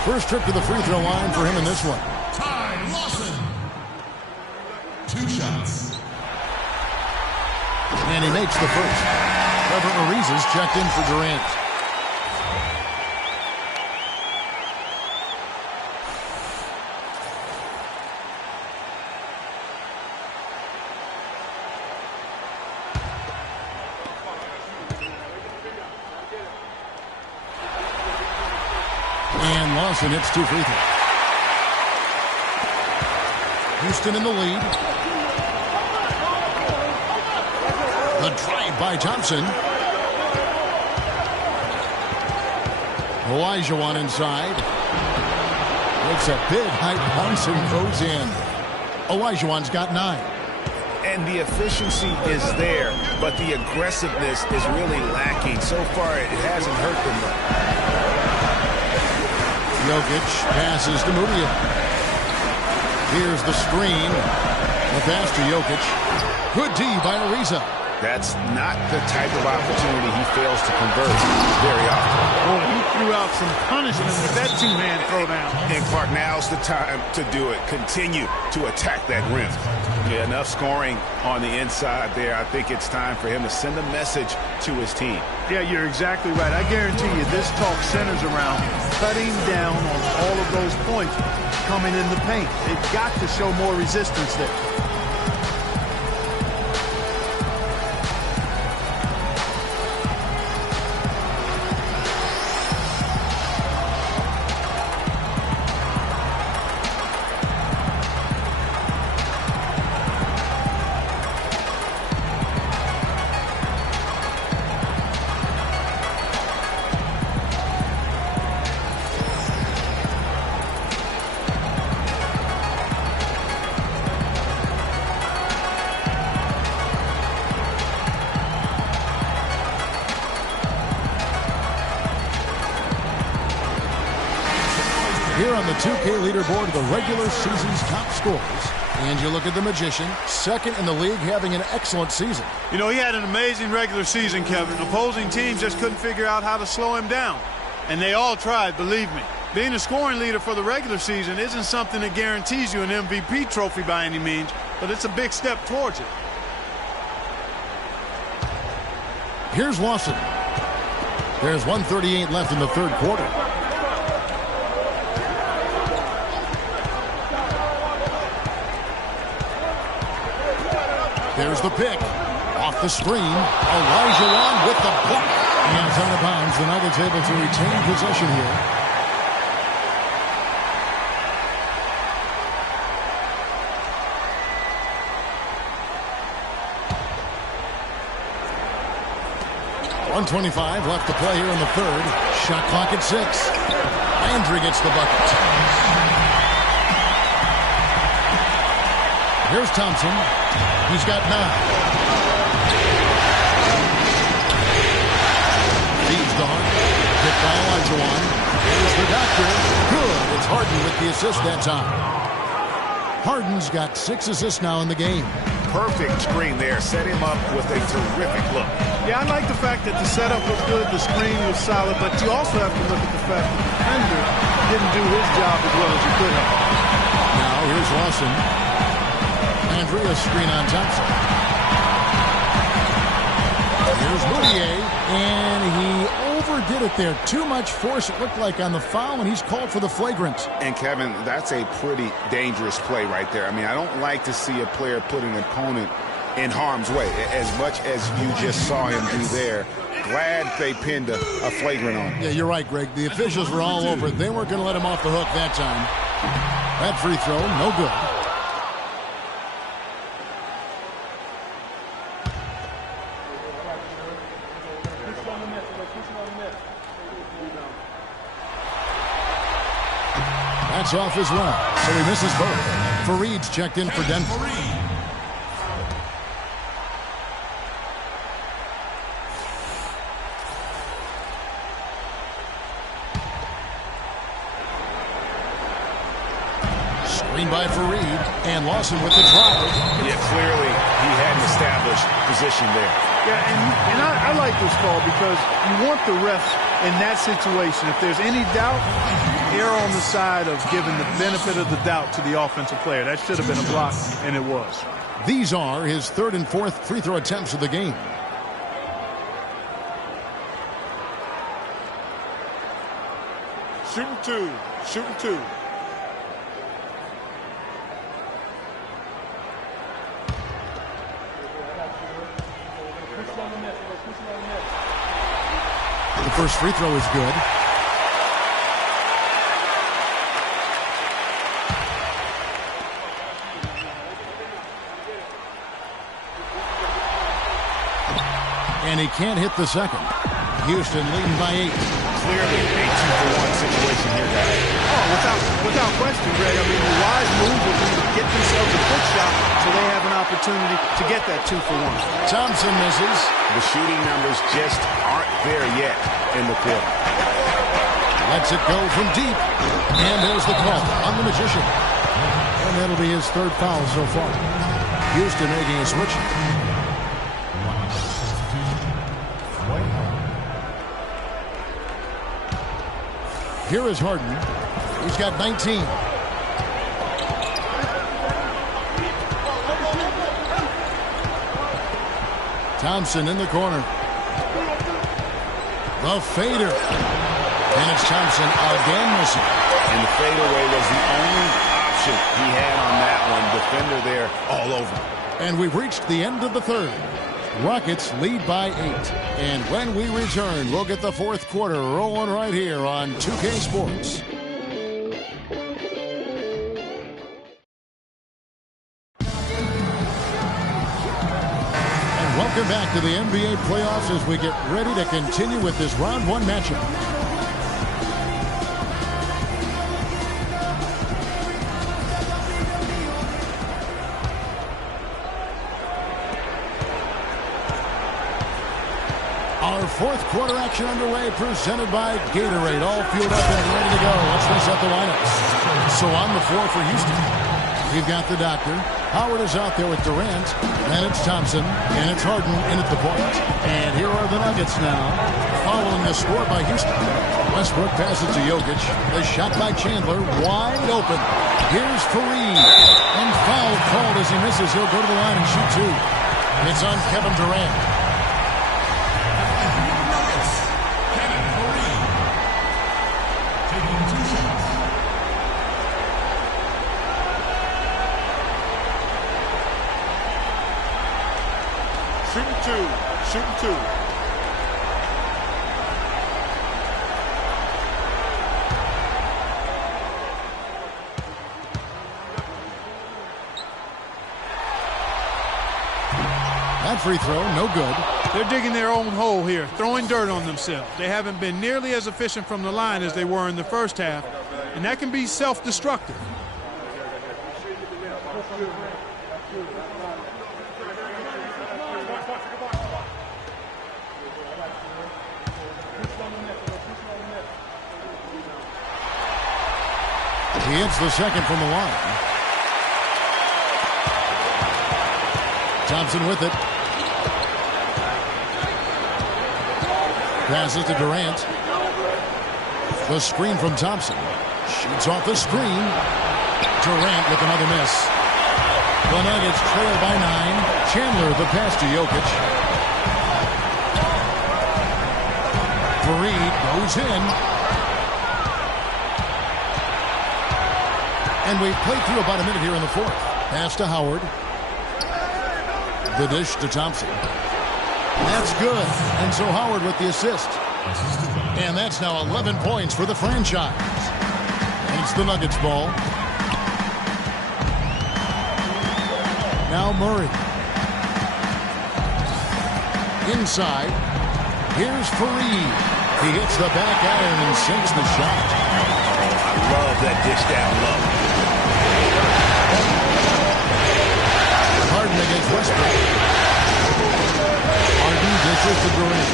First trip to the free throw line for him in this one. Ty Lawson. 2 shots. And he makes the first. Trevor Ariza's checked in for Durant. And Lawson hits 2 free throws. Houston in the lead. The drive by Thompson. Olajuwon inside. Makes a big high bounce and goes in. Olajuwon's got 9. And the efficiency is there, but the aggressiveness is really lacking. So far, it hasn't hurt them much. Jokic passes to Mudia. Here's the screen. The pass to Jokic. Good D by Ariza. That's not the type of opportunity he fails to convert very often. Boy, he threw out some punishment with that two-hand throwdown. And Clark, now's the time to do it. Continue to attack that rim. Yeah, enough scoring on the inside there. I think it's time for him to send a message to his team. Yeah, you're exactly right. I guarantee you this talk centers around cutting down on all of those points coming in the paint. They've got to show more resistance there. Here on the 2K leaderboard of the regular season's top scorers. And you look at the Magician, second in the league, having an excellent season. You know, he had an amazing regular season, Kevin. Opposing teams just couldn't figure out how to slow him down. And they all tried, believe me. Being a scoring leader for the regular season isn't something that guarantees you an MVP trophy by any means, but it's a big step towards it. Here's Lawson. There's 1:38 left in the third quarter. There's the pick. Off the screen. Olajuwon with the block. And it's out of bounds. The Nuggets able to retain possession here. .125 left to play here in the third. Shot clock at 6. Landry gets the bucket. Here's Thompson. He's got 9. Feeds to Harden. Hit by Olajuwon. Here's the doctor. Good. It's Harden with the assist that time. Harden's got 6 assists now in the game. perfect screen there. Set him up with a terrific look. Yeah, I like the fact that the setup was good, the screen was solid, but you also have to look at the fact that the defender didn't do his job as well as he could have. Now here's Lawson. Andrea's screen on Thompson. Here's Moutier, and he overdid it there. Too much force, it looked like, on the foul, and he's called for the flagrant. And, Kevin, that's a pretty dangerous play right there. I mean, I don't like to see a player put an opponent in harm's way, as much as you just saw him do there. Glad they pinned a flagrant on him. Yeah, you're right, Greg. The officials were all over it. They weren't going to let him off the hook that time. That free throw, no good. That's off as well, so he misses both. Fareed's checked in for Denver. Screen by Fareed, and Lawson with the drive. Yeah, clearly he had an established position there. Yeah, and I like this call because you want the refs in that situation. If there's any doubt, err on the side of giving the benefit of the doubt to the offensive player. That should have been a block, and it was. These are his third and fourth free throw attempts of the game. Shooting two. Shooting two. The first free throw is good. And he can't hit the second. Houston leading by 8. Clearly a 2-for-1 situation here, guys. Oh, without question, Greg. I mean, the wise move would be to get themselves a quick shot so they have an opportunity to get that 2-for-1. Thompson misses. The shooting numbers just aren't there yet in the quarter. Lets it go from deep. And there's the call on the Magician. And that'll be his third foul so far. Houston making a switch. Here is Harden. He's got 19. Thompson in the corner. The fader. And it's Thompson again missing. And the fadeaway was the only option he had on that one. Defender there all over. And we've reached the end of the third. Rockets lead by 8. And when we return, we'll get the fourth quarter rolling right here on 2K Sports. And welcome back to the NBA playoffs as we get ready to continue with this round 1 matchup. Our fourth quarter action underway, presented by Gatorade. All fueled up and ready to go. Let's reset the lineups. So on the floor for Houston, we've got the doctor. Howard is out there with Durant. Then it's Thompson. And it's Harden in at the point. And here are the Nuggets now, following the score by Houston. Westbrook passes to Jokic. The shot by Chandler, wide open. Here's Fareed. And foul called as he misses. He'll go to the line and shoot 2. It's on Kevin Durant. Shooting two. That free throw, no good. They're digging their own hole here, throwing dirt on themselves. They haven't been nearly as efficient from the line as they were in the first half, and that can be self-destructive. He hits the second from the line. Thompson with it. Passes to Durant. The screen from Thompson. Shoots off the screen. Durant with another miss. The Nuggets trail by 9. Chandler the pass to Jokic. Fareed goes in. And we've played through about a minute here in the fourth. Pass to Howard. The dish to Thompson. That's good. And so Howard with the assist. And that's now 11 points for the franchise. It's the Nuggets ball. Now Murray. Inside. Here's Fareed. He hits the back iron and sinks the shot. I love that dish down low. Harden against Westbrook. Harden dishes to Durant.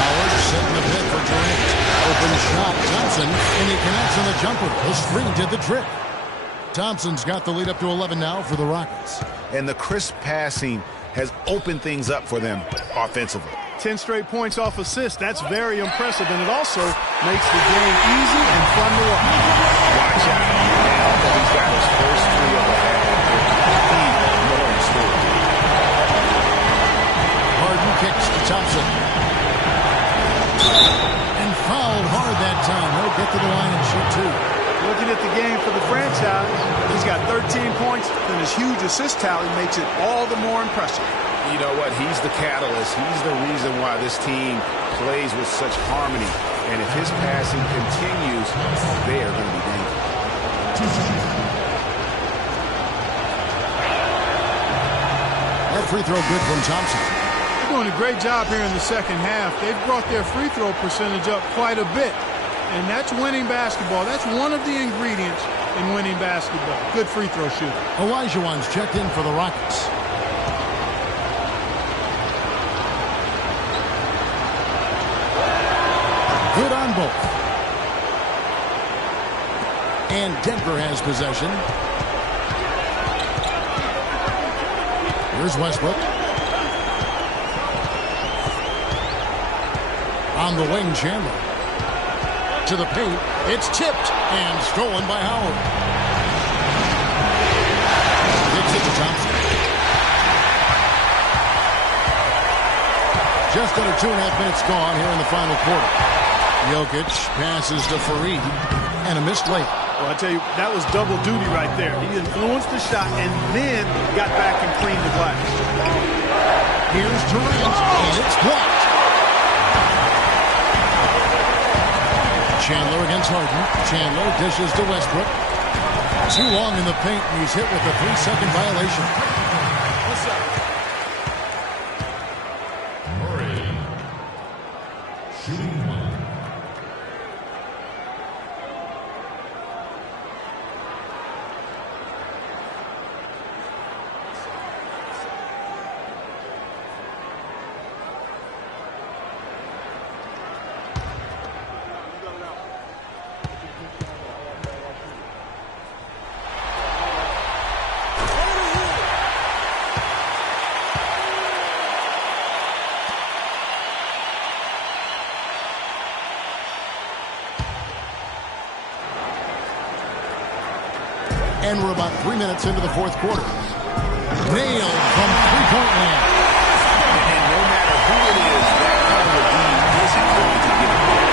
Howard setting the pit for Durant. Open shot, Thompson, and he connects on the jumper. The screen did the trick. Thompson's got the lead up to 11 now for the Rockets. And the crisp passing has opened things up for them offensively. 10 straight points off assists. That's very impressive, and it also makes the game easy and fun to watch. Watch out. Now that he's got his first 3 of the half. Harden kicks to Thompson. And fouled hard that time. He'll get to the line and shoot 2. Looking at the game for the franchise, he's got 13 points, and his huge assist tally makes it all the more impressive. You know what? He's the catalyst. He's the reason why this team plays with such harmony. And if his passing continues, they are going to be dangerous. That free throw good from Thompson. They're doing a great job here in the second half. They've brought their free throw percentage up quite a bit. And that's winning basketball. That's one of the ingredients in winning basketball. Good free throw shooter. Olajuwon's checked in for the Rockets. Good on both. And Denver has possession. Here's Westbrook. On the wing, Chandler. To the paint. It's tipped and stolen by Howard. Gets it to Thompson. Just under 2.5 minutes gone here in the final quarter. Jokic passes to Fareed and a missed layup. Well, I tell you, that was double duty right there. He influenced the shot and then got back and cleaned the glass. Here's Durant, and it's blocked. Chandler against Harden. Chandler dishes to Westbrook. Too long in the paint, and he's hit with a 3-second violation. What's up? Murray. Shooting one. And we're about 3 minutes into the fourth quarter. Nailed from three-point land. And no matter who it is, that kind of lead isn't going to give it up.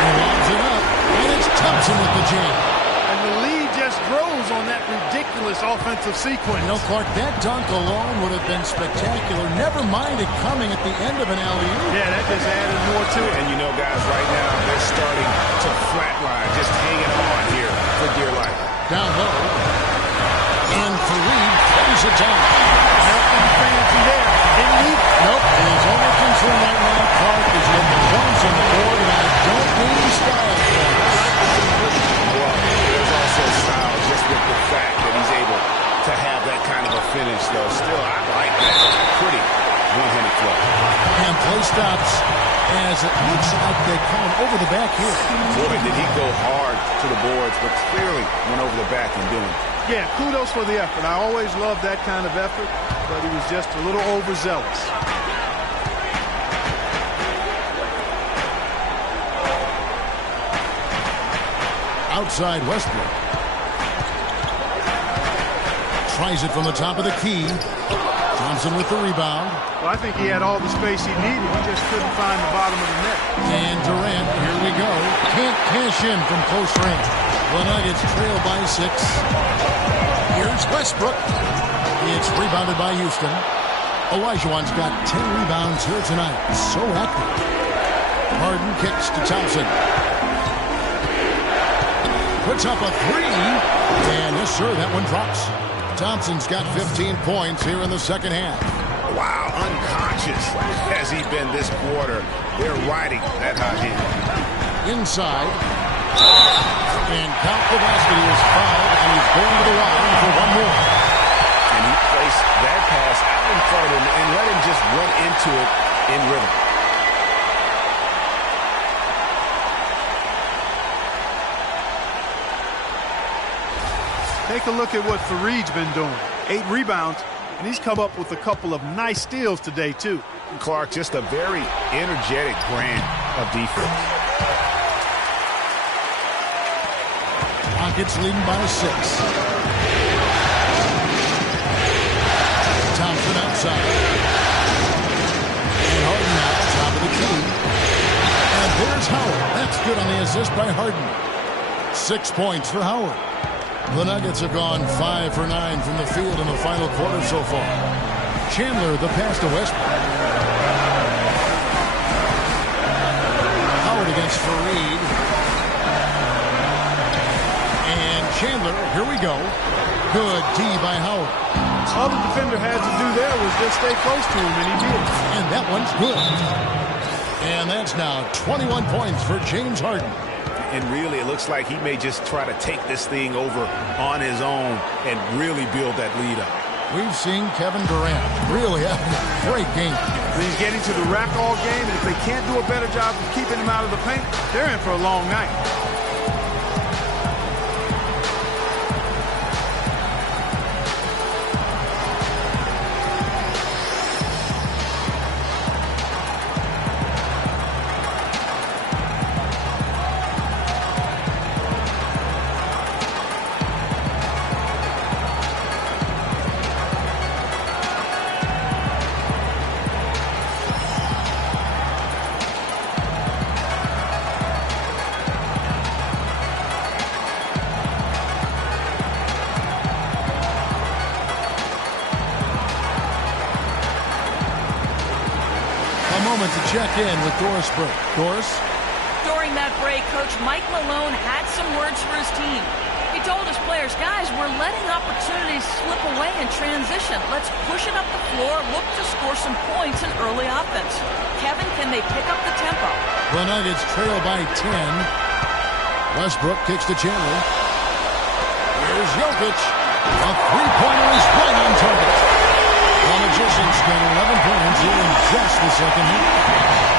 He lobs it up, and it's Thompson with the jam. And the lead just grows on that ridiculous offensive sequence. You know, Clark, that dunk alone would have been spectacular. Never mind it coming at the end of an alley-oop. Yeah, that just added more to it. And you know, guys, right now, they're starting to flatline, just hanging on here for dear life. Down low. And Fareed throws it down. Nothing fancy there. Didn't he? Nope. His only concern right now, Clark, is getting the points on the board, and I don't mean style points. Well, there's also style just with the fact that he's able to have that kind of a finish, though. Still, I like that. Pretty one-handed flow. And play stops as it looks like they call him over the back here. Boy, did he go hard to the boards, but clearly went over the back in doing it. Yeah, kudos for the effort. I always love that kind of effort. but he was just a little overzealous. Outside Westbrook. Tries it from the top of the key. Thompson with the rebound. Well, I think he had all the space he needed. He just couldn't find the bottom of the net. And Durant, here we go. Can't cash in from close range. The Nuggets trail by 6. Here's Westbrook. It's rebounded by Houston. Olajuwon's got 10 rebounds here tonight. So active. Harden kicks to Thompson. Puts up a 3. And yes, sir, that one drops. Thompson's got 15 points here in the second half. Wow, unconscious has he been this quarter. They're riding that hot hand. Inside. And count the basket. He was fouled, and he's going to the line for one more. And he placed that pass out in front of him and let him just run into it in rhythm. Take a look at what Farid's been doing. 8 rebounds, and he's come up with a couple of nice steals today, too. Clark, just a very energetic brand of defense. Rockets leading by 6. Thompson outside. And Harden now, top of the key. And there's Howard. That's good on the assist by Harden. 6 points for Howard. The Nuggets have gone 5 for 9 from the field in the final quarter so far. Chandler, the pass to Westbrook. Howard against Farid. And Chandler, here we go. Good D by Howard. All the defender had to do there was just stay close to him, and he did. And that one's good. And that's now 21 points for James Harden. And really, it looks like he may just try to take this thing over on his own and really build that lead up. We've seen Kevin Durant really have a great game. He's getting to the rack all game, and if they can't do a better job of keeping him out of the paint, they're in for a long night. To check in with Doris Burke. Doris? During that break, Coach Mike Malone had some words for his team. He told his players, guys, we're letting opportunities slip away in transition. Let's push it up the floor, look to score some points in early offense. Kevin, can they pick up the tempo? The Nuggets trail by 10. Westbrook kicks to Chandler. Here's Jokic. A three-pointer is right on target. The Magicians get 11 points here in just the second half.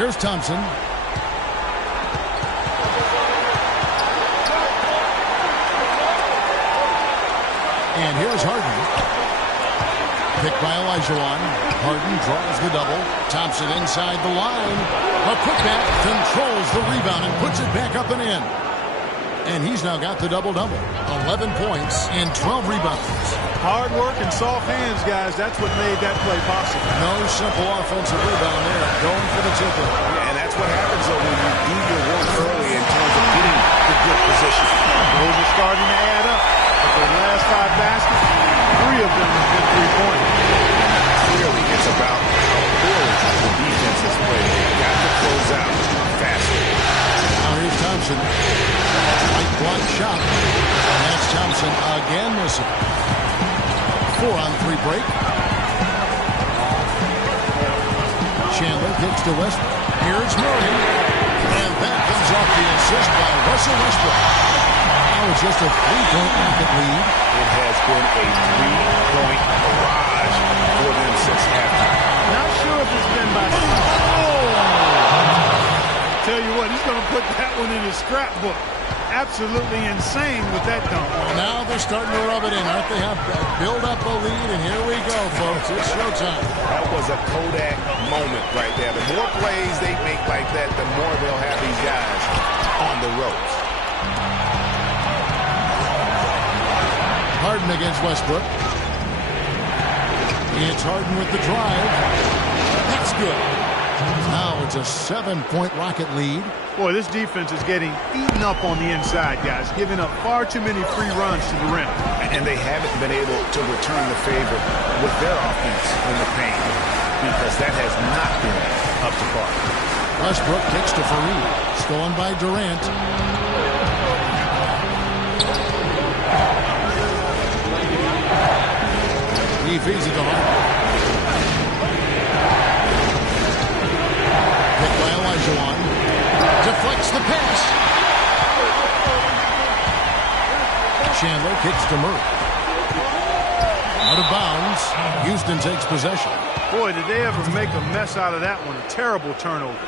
Here's Thompson. And here's Harden. Picked by Olajuwon. Harden draws the double. Thompson inside the line. A putback controls the rebound and puts it back up and in. And he's now got the double-double. 11 points and 12 rebounds. Hard work and soft hands, guys. That's what made that play possible. No simple offensive rebound there. Going for the tip. And that's what happens, though, when you do your work early in terms of getting the good position. Those are starting to add up. But the last 5 baskets, 3 of them have been three-pointers. Clearly, it's about how poorly the defense has played. They've got to close out faster. Now here's Thompson. Right block shot. And that's Thompson again missing. 4-on-3 break. Chandler kicks to Westbrook. Here's Murray. And that comes off the assist by Russell Westbrook. Now it's just a 3-point Rocket lead. It has been a 3-point barrage for them since halftime. Not sure if it's been by... Tell you what, he's going to put that one in his scrapbook. Absolutely insane with that dunk. Now they're starting to rub it in, aren't they? Have build up a lead, and here we go, folks. It's showtime. That was a Kodak moment right there. The more plays they make like that, the more they'll have these guys on the ropes. Harden against Westbrook. It's Harden with the drive. That's good. Now it's a 7-point Rocket lead. Boy, this defense is getting eaten up on the inside, guys, giving up far too many free runs to the rim. And they haven't been able to return the favor with their offense in the paint because that has not been up to par. Westbrook kicks to Fareed. Stolen by Durant. He feeds it to Harden. Picked by Olajuwon. Deflects the pass. Chandler kicks to Murray. Out of bounds. Houston takes possession. Boy, did they ever make a mess out of that one. A terrible turnover.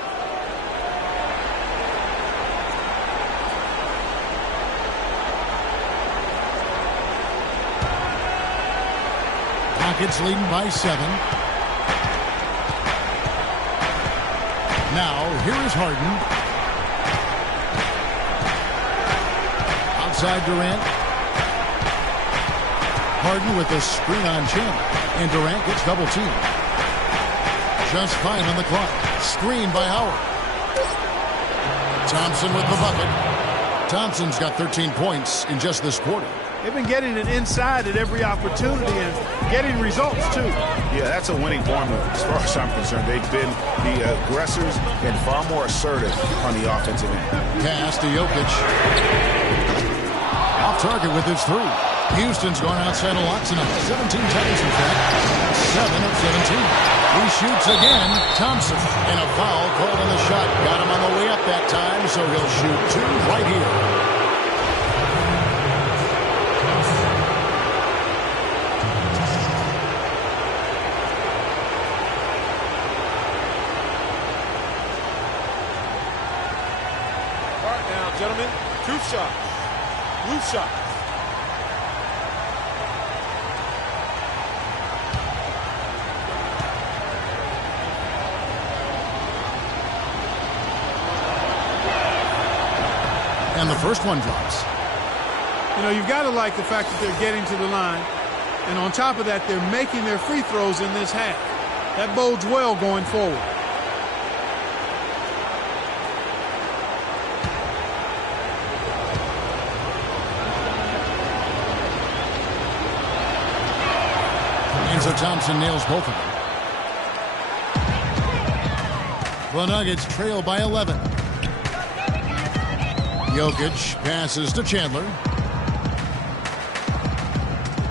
Rockets leading by 7. Now, here is Harden. Outside Durant. Harden with the screen on Chandler. And Durant gets double teamed. Just 5 on the clock. Screen by Howard. Thompson with the bucket. Thompson's got 13 points in just this quarter. They've been getting it inside at every opportunity and getting results, too. Yeah, that's a winning formula as far as I'm concerned. They've been the aggressors and far more assertive on the offensive end. Pass to Jokic. Off target with his 3. Houston's gone outside a lot tonight. 17 times, in fact. 7 of 17. He shoots again. Thompson. And a foul called on the shot. Got him on the way up that time, so he'll shoot 2 right here. Gentlemen, 2 shots. Loose shots. And the first one drops. You know, you've got to like the fact that they're getting to the line. And on top of that, they're making their free throws in this half. That bodes well going forward. So Thompson nails both of them. The Nuggets trail by 11. Jokic passes to Chandler.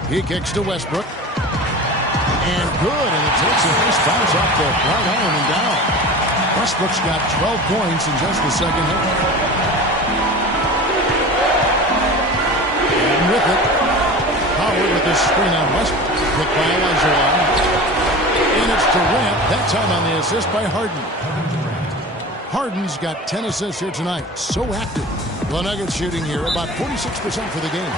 He kicks to Westbrook. And good, and it takes a nice bounce off the right arm and down. Westbrook's got 12 points in just the second half. And with it, Howard with the screen on Westbrook. Picked by Olajuwon. And it's Durant, that time on the assist by Harden. Harden's got 10 assists here tonight. So active. The Nuggets shooting here about 46% for the game.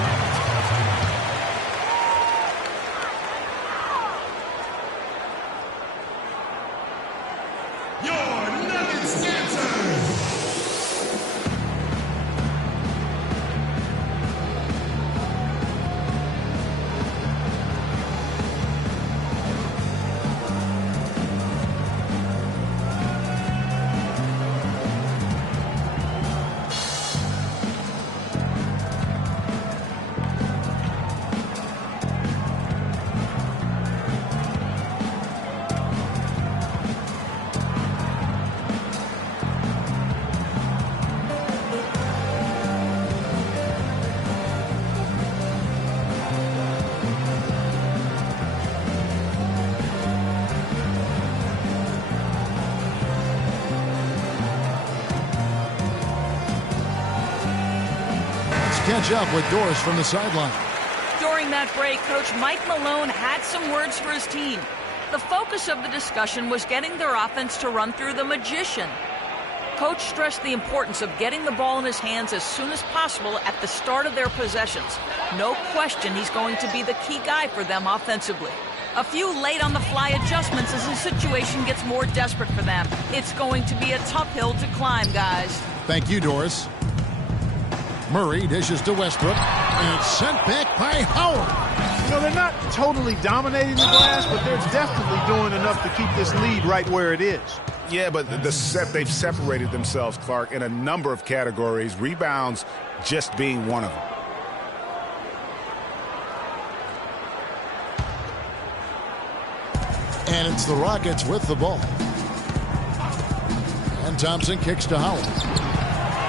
catch up with Doris from the sideline. During that break, Coach Mike Malone had some words for his team. The focus of the discussion was getting their offense to run through the magician. Coach stressed the importance of getting the ball in his hands as soon as possible at the start of their possessions. No question he's going to be the key guy for them offensively. A few late-on-the-fly adjustments as the situation gets more desperate for them. It's going to be a tough hill to climb, guys. Thank you, Doris. Murray dishes to Westbrook, and it's sent back by Howard. You know, they're not totally dominating the glass, but they're definitely doing enough to keep this lead right where it is. Yeah, but they've separated themselves, Clark, in a number of categories, rebounds just being one of them. And it's the Rockets with the ball. And Thompson kicks to Howard.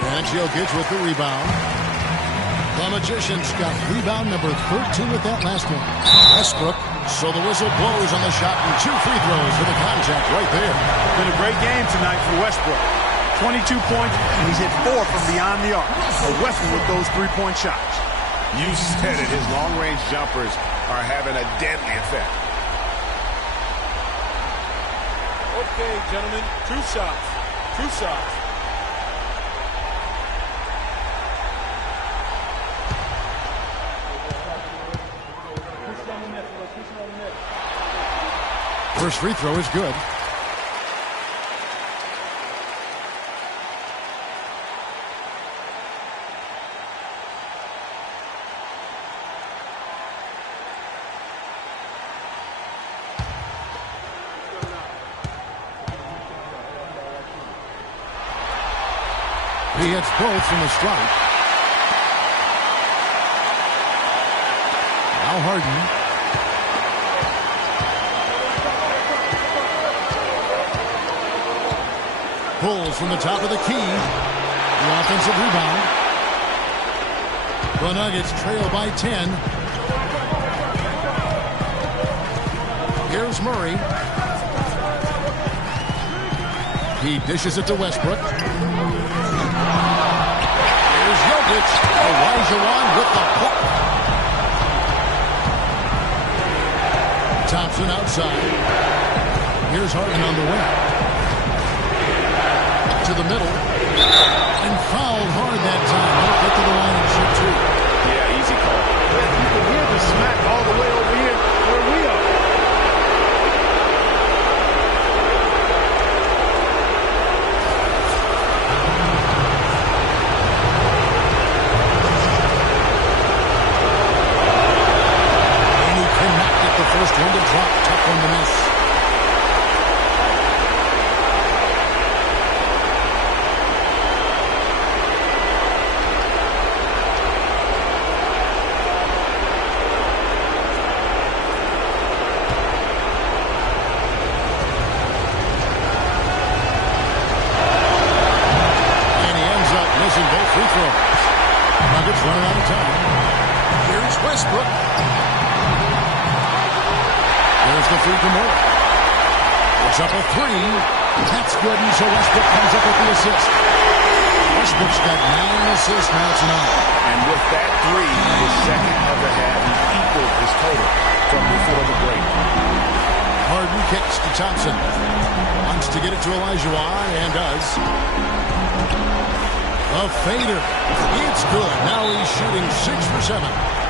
And Jokic with the rebound. The Magicians got rebound number 13 with that last one. Westbrook. So the whistle blows on the shot, and 2 free throws for the contact right there. Been a great game tonight for Westbrook. 22 points, and he's hit 4 from beyond the arc. A weapon with those three-point shots. You said it. His long-range jumpers are having a deadly effect. Okay, gentlemen, 2 shots. 2 shots. First free throw is good. He hits both from the strike. Now Harden. Pulls from the top of the key. The offensive rebound. The Nuggets trail by 10. Here's Murray. He dishes it to Westbrook. Here's Jokic. Olajuwon with the hook. Thompson outside. Here's Harden on the wing. To the middle, and fouled hard that time. They'll get to the line and shoot 2. Yeah, easy call. You can hear the smack all the way over here where we are. And he cannot get the first one to drop. Tough one to miss. Nuggets running out of time. Here's Westbrook. There's the feed to Moore. It's up a 3. That's good, and so Westbrook comes up with the assist. Westbrook's got 9 assists, now it's 9. And with that 3, his second of the half, he equaled his total from before the break. Harden kicks to Thompson. Wants to get it to Olajuwon, and does. A fader. It's good. Now he's shooting 6 for 7.